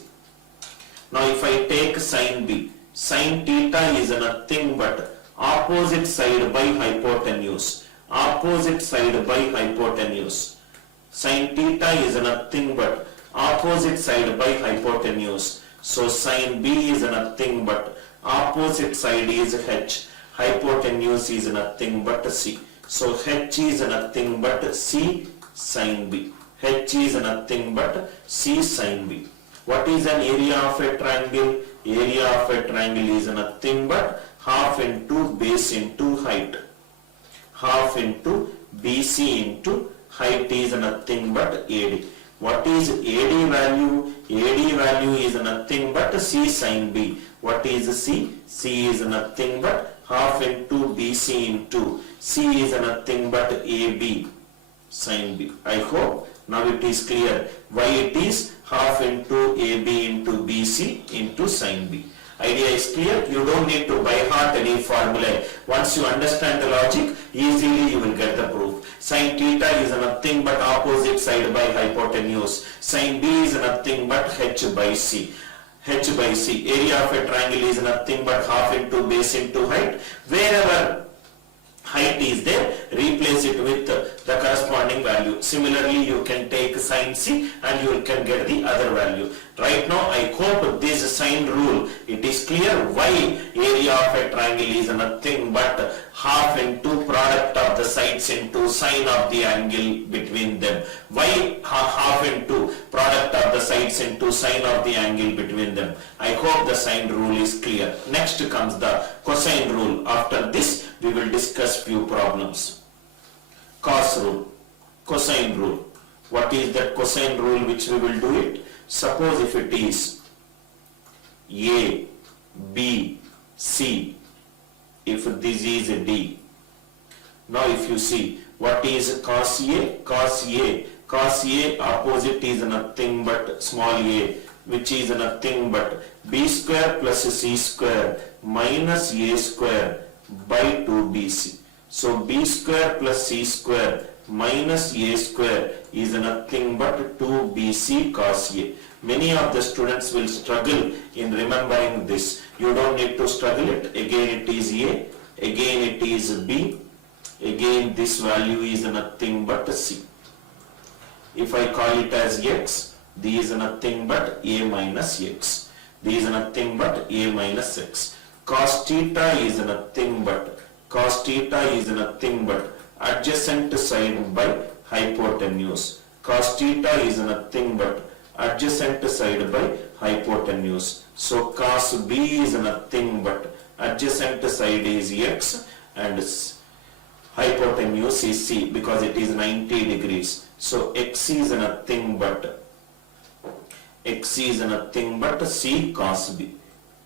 Now if I take sine b, sine theta is nothing but opposite side by hypotenuse. Opposite side by hypotenuse. Sine theta is nothing but opposite side by hypotenuse. So sine b is nothing but opposite side is h. Hypotenuse is nothing but c. So h is nothing but c sine b. H is nothing but c sine b. What is an area of a triangle? Area of a triangle is nothing but half into base into height. Half into BC into height is nothing but AD. What is AD value? AD value is nothing but C sine B. What is C? C is nothing but half into BC into C is nothing but AB sine B. I hope now it is clear why it is half into AB into BC into sine B. Idea is clear. You don't need to by heart any formula. Once you understand the logic, easily you will get the proof. Sine theta is nothing but opposite side by hypotenuse. Sine B is nothing but h by c. H by c. Area of a triangle is nothing but half into base into height. Wherever height is there, replace it with the corresponding value. Similarly, you can take sine c and you can get the other value. Right now, I hope this sine rule, it is clear why area of a triangle is nothing but half into product of the sides into sine of the angle between them. Why half into product of the sides into sine of the angle between them. I hope the sine rule is clear. Next comes the cosine rule. After this, we will discuss few problems. Cos rule, cosine rule. What is that cosine rule which we will do it? Suppose if it is A, B, C, if this is D. Now if you see, what is cos A? Cos A. Cos A opposite is nothing but small a, which is nothing but B square plus C square minus A square by 2BC. So B square plus C square minus A square is nothing but 2BC cos A. Many of the students will struggle in remembering this. You don't need to struggle it. Again it is A, again it is B, again this value is nothing but C. If I call it as X, this is nothing but A minus X. This is nothing but A minus X. Cos theta is nothing but adjacent side by hypotenuse. Cos theta is nothing but adjacent side by hypotenuse. So cos B is nothing but adjacent side is X and hypotenuse is C because it is 90 degrees. So X is nothing but C cos B.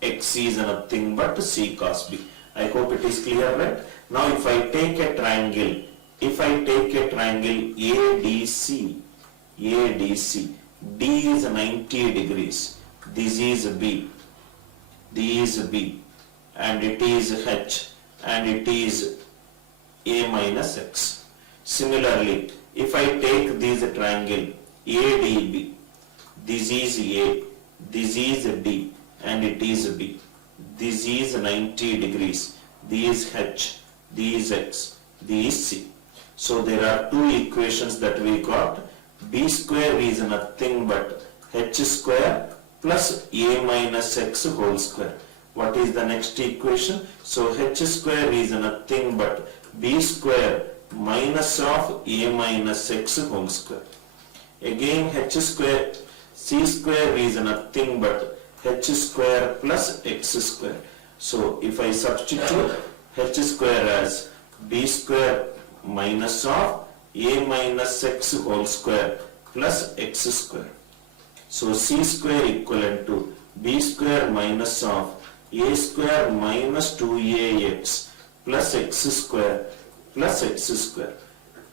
X is nothing but C cos B. I hope it is clear, right? Now if I take a triangle, ADC, D is 90 degrees, this is B, this is B, and it is H, and it is A minus X. Similarly, if I take this triangle ADB, this is A, this is D, and it is B. This is 90 degrees. This is H, this is X, this is C. So there are two equations that we got. B square is nothing but H square plus A minus X whole square. What is the next equation? So H square is nothing but B square minus of A minus X whole square. Again H square, C square is nothing but H square plus X square. So if I substitute H square as B square minus of A minus X whole square plus X square. So C square equivalent to B square minus of A square minus 2AX plus X square plus X square.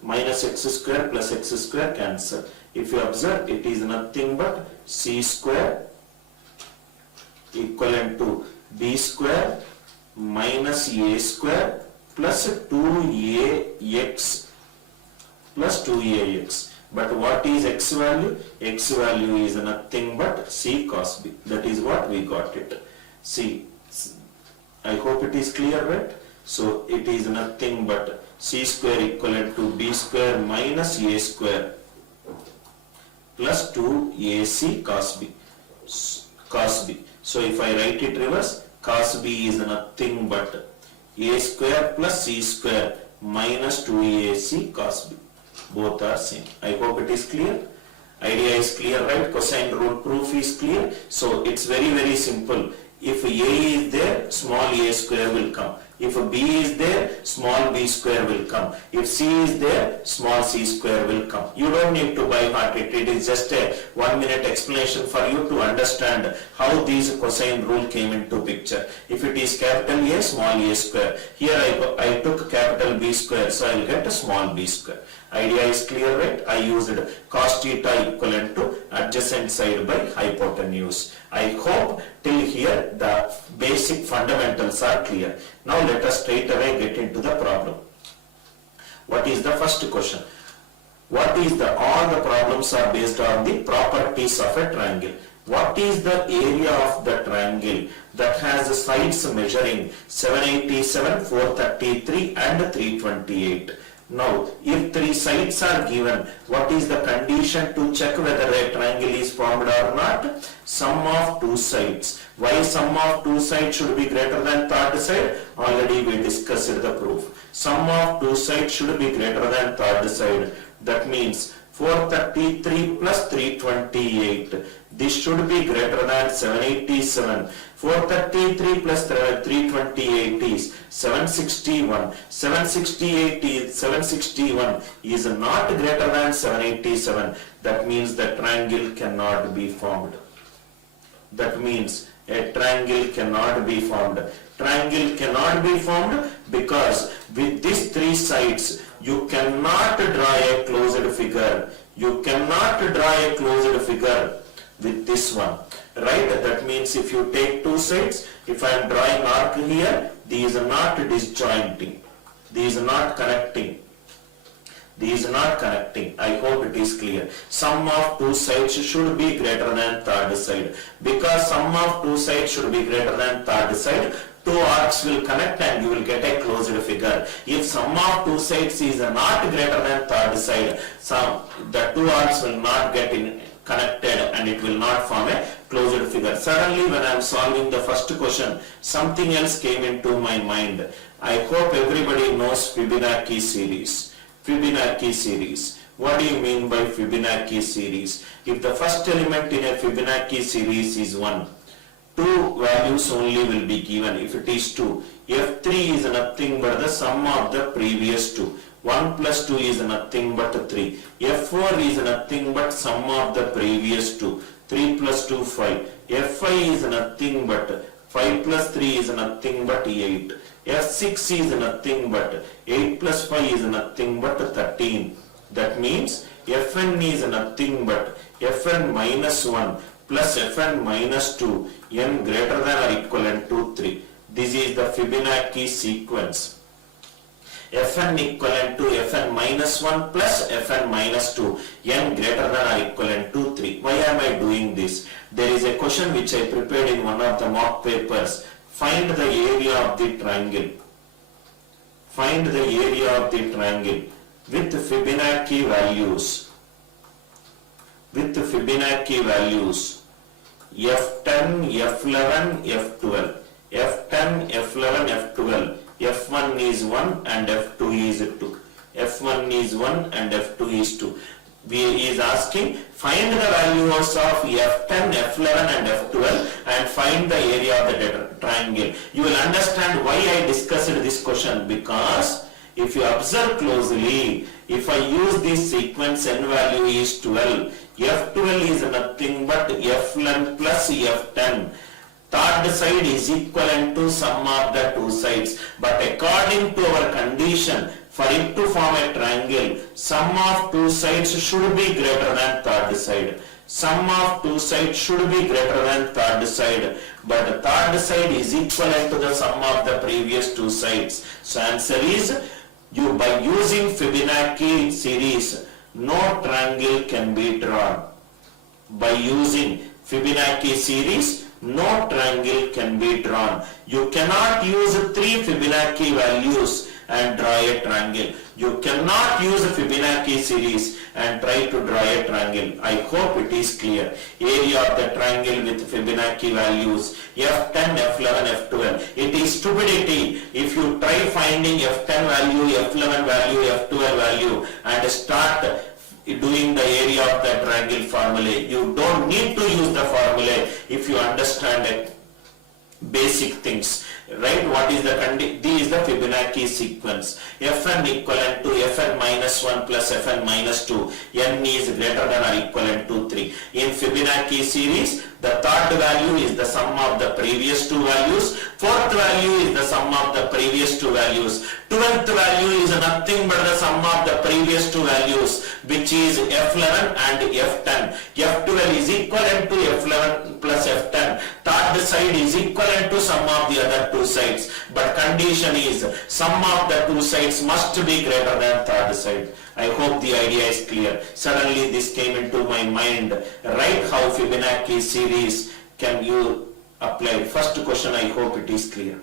Minus X square plus X square cancel. If you observe, it is nothing but C square equivalent to B square minus A square plus 2AX plus 2AX. But what is X value? X value is nothing but C cos B. That is what we got it. See, I hope it is clear, right? So it is nothing but C square equivalent to B square minus A square plus 2AC cos B. Cos B. So if I write it reverse, cos B is nothing but A square plus C square minus 2AC cos B. Both are same. I hope it is clear. Idea is clear, right? Cosine rule proof is clear. So it's very simple. If A is there, small a square will come. If B is there, small b square will come. If C is there, small c square will come. You don't need to by heart it. It is just a 1 minute explanation for you to understand how these cosine rule came into picture. If it is capital A, small a square. Here I took capital B square, so I will get a small b square. Idea is clear, right? I used cos theta equivalent to adjacent side by hypotenuse. I hope till here the basic fundamentals are clear. Now let us straight away get into the problem. What is the first question? All the problems are based on the properties of a triangle. What is the area of the triangle that has sides measuring 787, 433 and 328? Now, if three sides are given, what is the condition to check whether a triangle is formed or not? Sum of two sides. Why sum of two sides should be greater than third side? Already we discussed the proof. Sum of two sides should be greater than third side. That means 433 plus 328. This should be greater than 787. 433 plus 328 is 761. 761 is not greater than 787. That means the triangle cannot be formed. That means a triangle cannot be formed. Triangle cannot be formed because with these three sides you cannot draw a closed figure. You cannot draw a closed figure with this one. Right? That means if you take two sides, if I am drawing arc here, these are not disjointing. These are not connecting. These are not connecting. I hope it is clear. Sum of two sides should be greater than third side. Because sum of two sides should be greater than third side, two arcs will connect and you will get a closed figure. If sum of two sides is not greater than third side, the two arcs will not get connected and it will not form a closed figure. Suddenly when I am solving the first question, something else came into my mind. I hope everybody knows Fibonacci series. Fibonacci series. What do you mean by Fibonacci series? If the first element in a Fibonacci series is 1, two values only will be given. If it is 2, F3 is nothing but the sum of the previous two. 1 plus 2 is nothing but 3. F4 is nothing but sum of the previous two. 3 plus 2, 5. F5 is nothing but 5 plus 3 is nothing but 8. F6 is nothing but 8 plus 5 is nothing but 13. That means Fn is nothing but Fn minus 1 plus Fn minus 2 n greater than or equivalent to 3. This is the Fibonacci sequence. Fn equivalent to Fn minus 1 plus Fn minus 2, n greater than or equivalent to 3. Why am I doing this? There is a question which I prepared in one of the mock papers. Find the area of the triangle. Find the area of the triangle with Fibonacci values. With Fibonacci values F10, F11, F12. F10, F11, F12. F1 is 1 and F2 is 2. F1 is 1 and F2 is 2. He is asking, find the values of F10, F11 and F12 and find the area of the triangle. You will understand why I discussed this question, because if you observe closely, if I use this sequence, n value is 12. F12 is nothing but F11 plus F10. Third side is equivalent to sum of the two sides. But according to our condition, for it to form a triangle, sum of two sides should be greater than third side. Sum of two sides should be greater than third side. But the third side is equivalent to the sum of the previous two sides. So answer is, by using Fibonacci series, no triangle can be drawn. By using Fibonacci series, no triangle can be drawn. You cannot use 3 Fibonacci values and draw a triangle. You cannot use a Fibonacci series and try to draw a triangle. I hope it is clear. Area of the triangle with Fibonacci values F10, F11, F12. It is stupidity if you try finding F10 value, F11 value, F12 value and start doing the area of the triangle formula. You don't need to use the formula if you understand it. Basic things, right? What is the condition? This is the Fibonacci sequence. Fn equivalent to Fn minus 1 plus Fn minus 2. N is greater than or equivalent to 3. In Fibonacci series, the third value is the sum of the previous two values. Fourth value is the sum of the previous two values. 12th value is nothing but the sum of the previous two values, which is F11 and F10. F12 is equivalent to F11 plus F10. Third side is equivalent to sum of the other two sides. But condition is sum of the two sides must be greater than third side. I hope the idea is clear. Suddenly this came into my mind. Write how Fibonacci series can you apply. First question, I hope it is clear.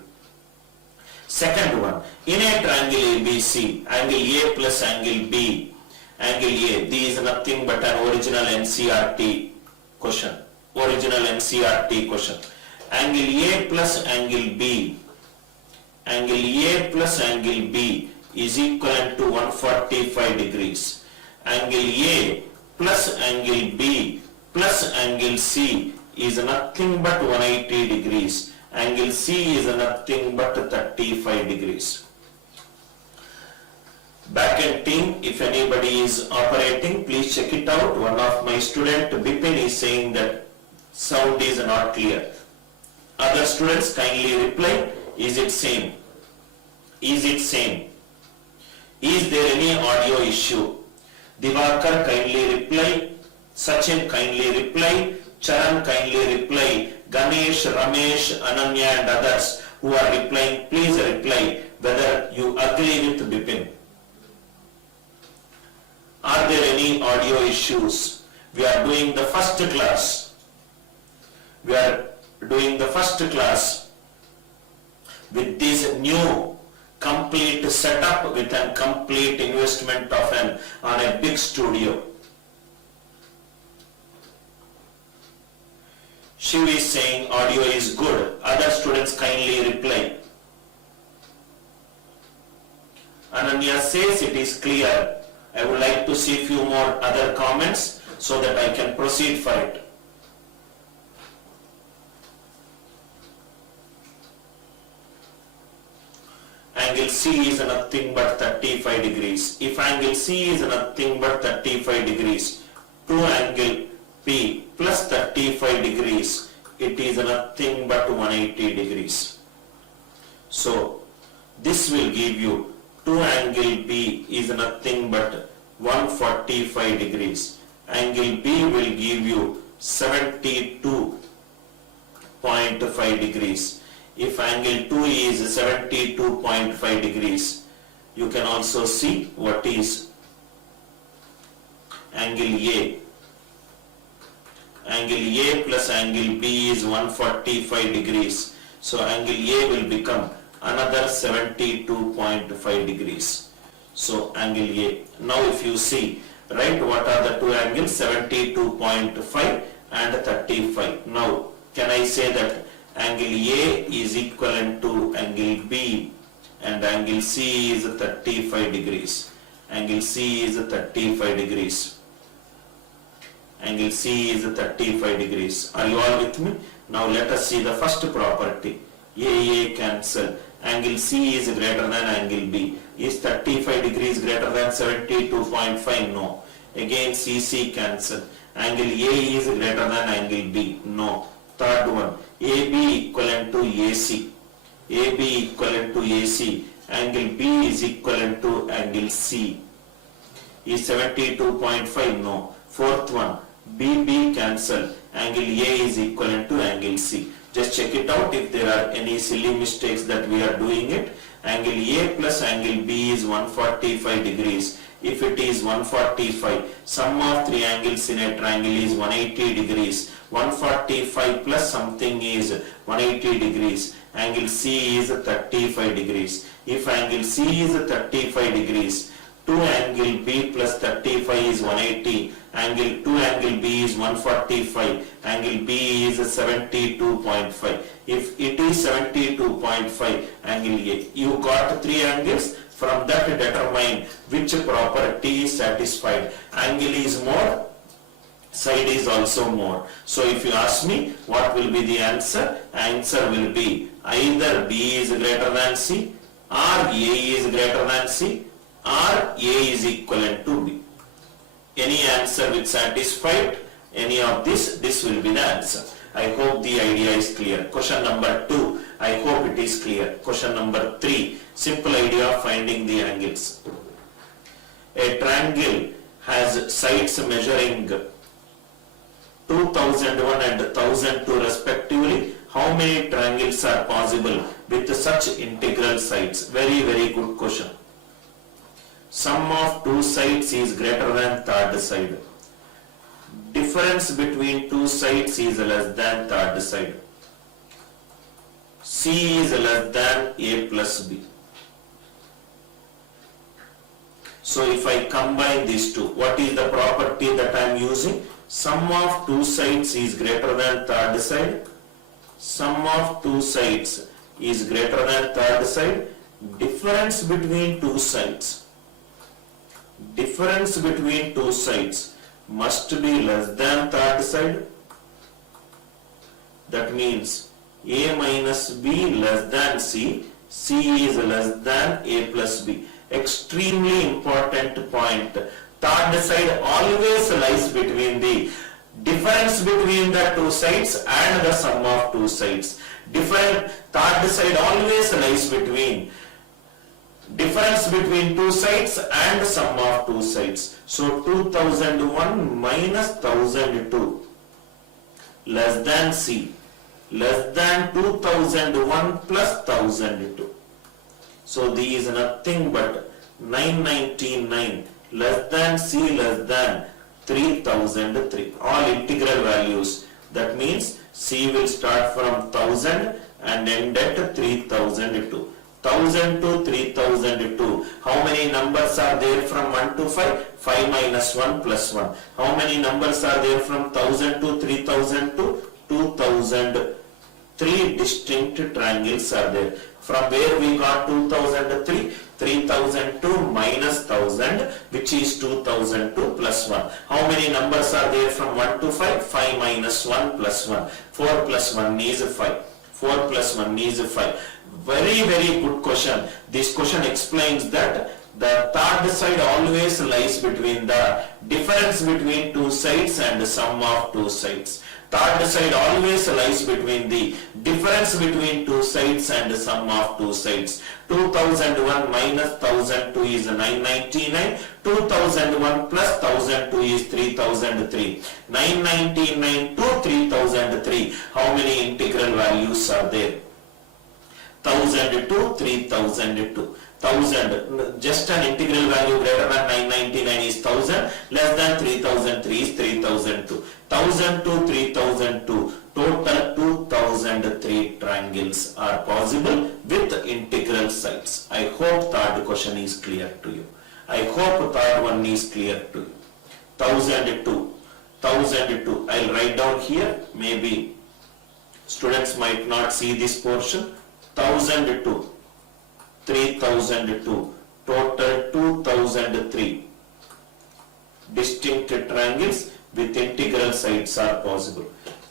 Second one, in a triangle ABC, angle A plus angle B, angle A, this is nothing but an original NCERT question. Original NCERT question. Angle A plus angle B, angle A plus angle B is equivalent to 145 degrees. Angle A plus angle B plus angle C is nothing but 180 degrees. Angle C is nothing but 35 degrees. Backend team, if anybody is operating, please check it out. One of my student, Bipin, is saying that sound is not clear. Other students kindly reply, is it same? Is it same? Is there any audio issue? Divakar kindly reply, Sachin kindly reply, Charan kindly reply, Ganesh, Ramesh, Ananya and others who are replying, please reply whether you agree with Bipin. Are there any audio issues? We are doing the first class. We are doing the first class with this new complete setup with a complete investment of on a big studio. Shiv is saying audio is good. Other students kindly reply. Ananya says it is clear. I would like to see few more other comments so that I can proceed for it. Angle C is nothing but 35 degrees. If angle C is nothing but 35 degrees, to angle P plus 35 degrees, it is nothing but 180 degrees. So this will give you 2 angle B is nothing but 145 degrees. Angle B will give you 72.5 0.5 degrees. If angle 2 is 72.5 degrees, you can also see what is angle A. Angle A plus angle B is 145 degrees. So angle A will become another 72.5 degrees. So angle A. Now if you see, right, what are the two angles? 72.5 and 35. Now can I say that angle A is equivalent to angle B and angle C is 35 degrees. Angle C is 35 degrees. Angle C is 35 degrees. Are you all with me? Now let us see the first property. A cancel. Angle C is greater than angle B. Is 35 degrees greater than 72.5? No. Again CC cancel. Angle A is greater than angle B? No. Third one, AB equivalent to AC. AB equivalent to AC. Angle B is equivalent to angle C. Is 72.5? No. Fourth one, BB cancel. Angle A is equivalent to angle C. Just check it out if there are any silly mistakes that we are doing it. Angle A plus angle B is 145 degrees. If it is 145, sum of three angles in a triangle is 180 degrees. 145 plus something is 180 degrees. Angle C is 35 degrees. If angle C is 35 degrees, 2 angle B plus 35 is 180. Angle 2 angle B is 145. Angle B is 72.5. If it is 72.5 angle A, you got three angles. From that determine which property is satisfied. Angle is more, side is also more. So if you ask me what will be the answer, answer will be either B is greater than C or A is greater than C or A is equivalent to B. Any answer which satisfied any of this will be the answer. I hope the idea is clear. Question number 2, I hope it is clear. Question number 3, simple idea of finding the angles. A triangle has sides measuring 2001 and 1002 respectively. How many triangles are possible with such integral sides? Very, very good question. Sum of two sides is greater than third side. Difference between two sides is less than third side. C is less than A plus B. So if I combine these two, what is the property that I am using? Sum of two sides is greater than third side. Sum of two sides is greater than third side. Difference between two sides. Difference between two sides must be less than third side. That means A minus B less than C. C is less than A plus B. Extremely important point. Third side always lies between the difference between the two sides and the sum of two sides. Third side always lies between difference between two sides and sum of two sides. So 2001 minus 1002 less than C less than 2001 plus 1002. So these is nothing but 999 less than C less than 3003. All integral values. That means C will start from 1000 and end at 3002. 1000 to 3002. How many numbers are there from 1 to 5? 5 minus 1 plus 1. How many numbers are there from 1000 to 3002? 2000. Three distinct triangles are there. From where we got 2003? 3002 minus 1000, which is 2002 plus 1. How many numbers are there from 1 to 5? 5 minus 1 plus 1. 4 plus 1 is 5. 4 plus 1 is 5. Very, very good question. This question explains that The third side always lies between the difference between two sides and the sum of two sides. Third side always lies between the difference between two sides and the sum of two sides. 2001 minus 1002 is 999. 2001 plus 1002 is 3003. 999 to 3003. How many integral values are there? 1002, 3002. 1000, just an integral value greater than 999 is 1000, less than 3003 is 3002. 1002, 3002, total 2003 triangles are possible with integral sides. I hope third question is clear to you. I hope third one is clear to you. 1002, I'll write down here, maybe students might not see this portion. 1002, 3002, total 2003 distinct triangles with integral sides are possible.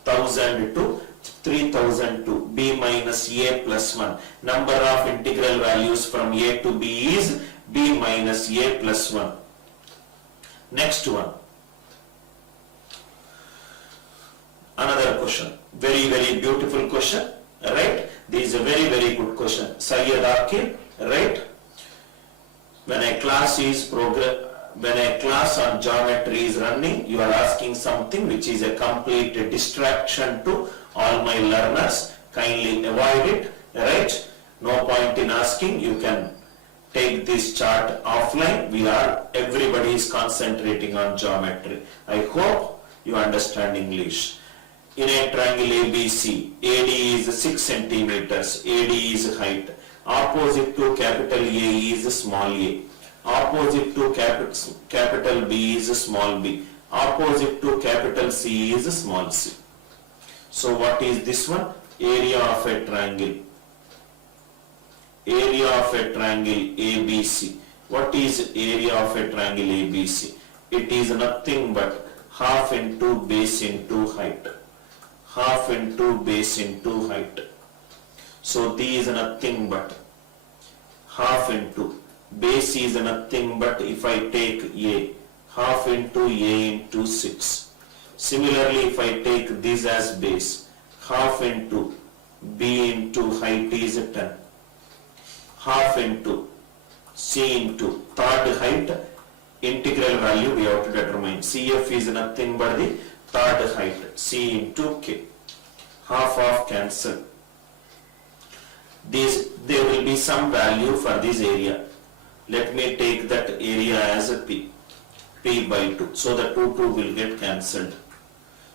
1002, 3002, b minus a plus 1. Number of integral values from a to b is b minus a plus 1. Next one. Another question. Very, very beautiful question. Right? This is a very, very good question. Sayyid Akil, right? When a class on geometry is running, you are asking something which is a complete distraction to all my learners. Kindly avoid it, right? No point in asking. You can take this chart offline. Everybody is concentrating on geometry. I hope you understand English. In a triangle ABC, AD is 6 centimeters, AD is height. Opposite to capital A is small a. Opposite to capital B is small b. Opposite to capital C is small c. So what is this one? Area of a triangle. Area of a triangle ABC. What is area of a triangle ABC? It is nothing but half into base into height. Half into base into height. So these is nothing but half into base is nothing but if I take A, half into A into 6. Similarly, if I take this as base, half into B into height is 10. Half into C into third height, integral value we have to determine. CF is nothing but the third height, C into K. Half of cancel. There will be some value for this area. Let me take that area as a P. P by 2. So the 2 will get cancelled.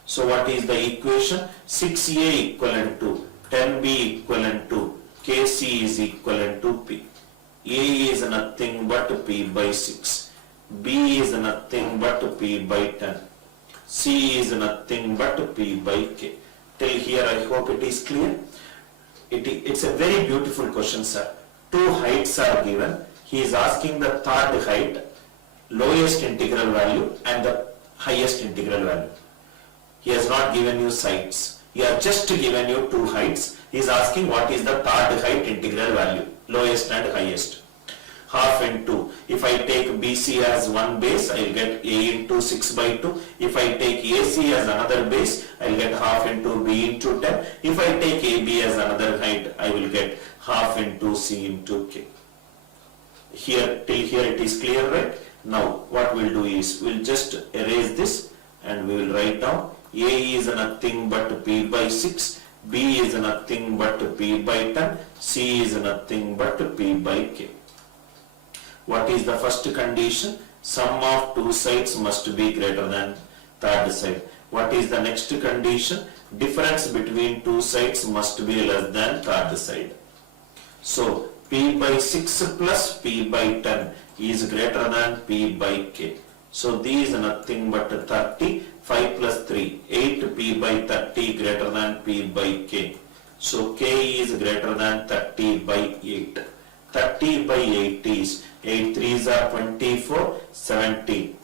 So what is the equation? 6A equivalent to 10B equivalent to KC is equivalent to P. A is nothing but P by 6. B is nothing but P by 10. C is nothing but P by K. Till here I hope it is clear. It's a very beautiful question, sir. Two heights are given. He is asking the third height, lowest integral value and the highest integral value. He has not given you sides. He has just given you two heights. He is asking what is the third height integral value, lowest and highest. Half into, if I take BC as one base, I will get A into 6 by 2. If I take AC as another base, I will get half into B into 10. If I take AB as another height, I will get half into C into K. Here, till here it is clear, right? Now, what we'll do is, we'll just erase this and we will write down A is nothing but P by 6, B is nothing but P by 10, C is nothing but P by K. What is the first condition? Sum of two sides must be greater than third side. What is the next condition? Difference between two sides must be less than third side. So, P by 6 plus P by 10 is greater than P by K. So, these are nothing but 30. 5 plus 3, 8 P by 30 greater than P by K. So, K is greater than 30 by 8. 30 by 8 is 8 3s are 24, 70,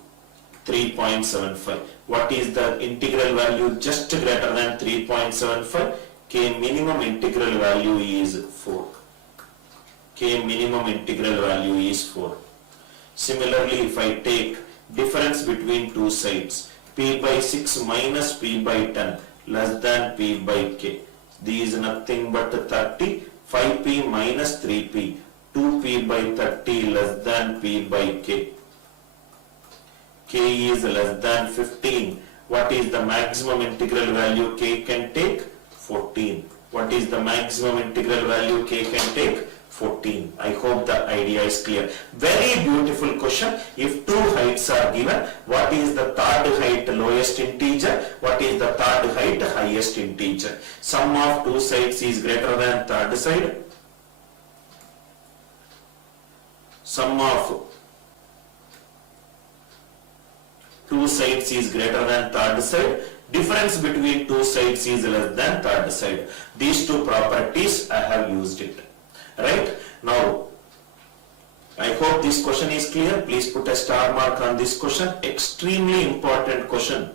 3.75. What is the integral value just greater than 3.75? K minimum integral value is 4. K minimum integral value is 4. Similarly, if I take difference between two sides, p by 6 minus p by 10 less than p by k. This is nothing but 30. 5p minus 3p, 2p by 30 less than p by k. K is less than 15. What is the maximum integral value k can take? 14. What is the maximum integral value k can take? 14. I hope the idea is clear. Very beautiful question. If two heights are given, what is the third height lowest integer? What is the third height highest integer? Sum of two sides is greater than third side. Sum of two sides is greater than third side. Difference between two sides is less than third side. These two properties I have used it. Right? Now, I hope this question is clear. Please put a star mark on this question. Extremely important question.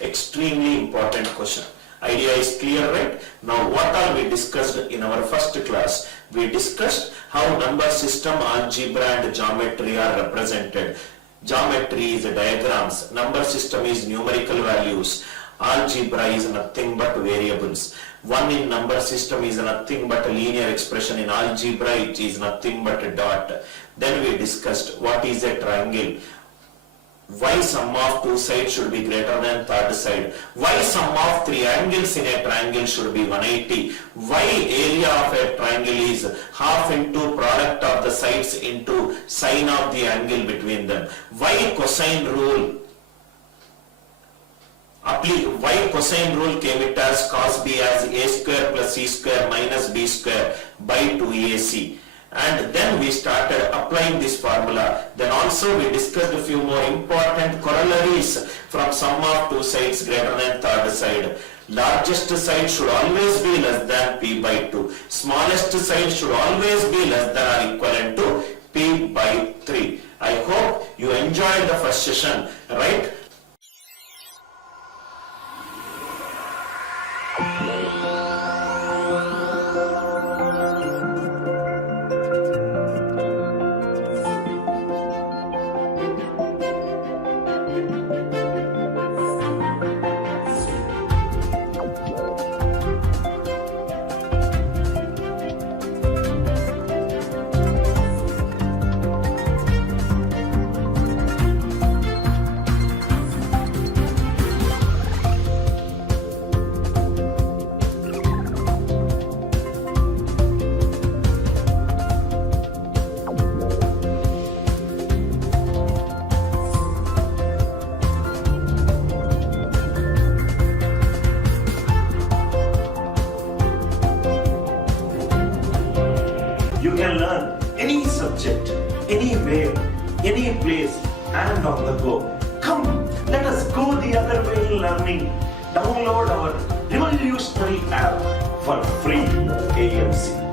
Extremely important question. Idea is clear, right? Now, what all we discussed in our first class? We discussed how number system, algebra and geometry are represented. Geometry is diagrams. Number system is numerical values. Algebra is nothing but variables. One in number system is nothing but a linear expression. In algebra, it is nothing but a dot. Then we discussed what is a triangle. Why sum of two sides should be greater than third side. Why sum of three angles in a triangle should be 180. Why area of a triangle is half into product of the sides into sine of the angle between them. Why cosine rule why cosine rule came it as cos b as a square plus c square minus b square by 2ac. And then we started applying this formula. Then also we discussed a few more important corollaries from sum of two sides greater than third side. Largest side should always be less than p by 2. Smallest side should always be less than or equivalent to p by 3. I hope you enjoyed the first session, right? You can learn any subject, anywhere, any place and on the go. Come, let us go the other way in learning. Download our revolutionary app for free AMC.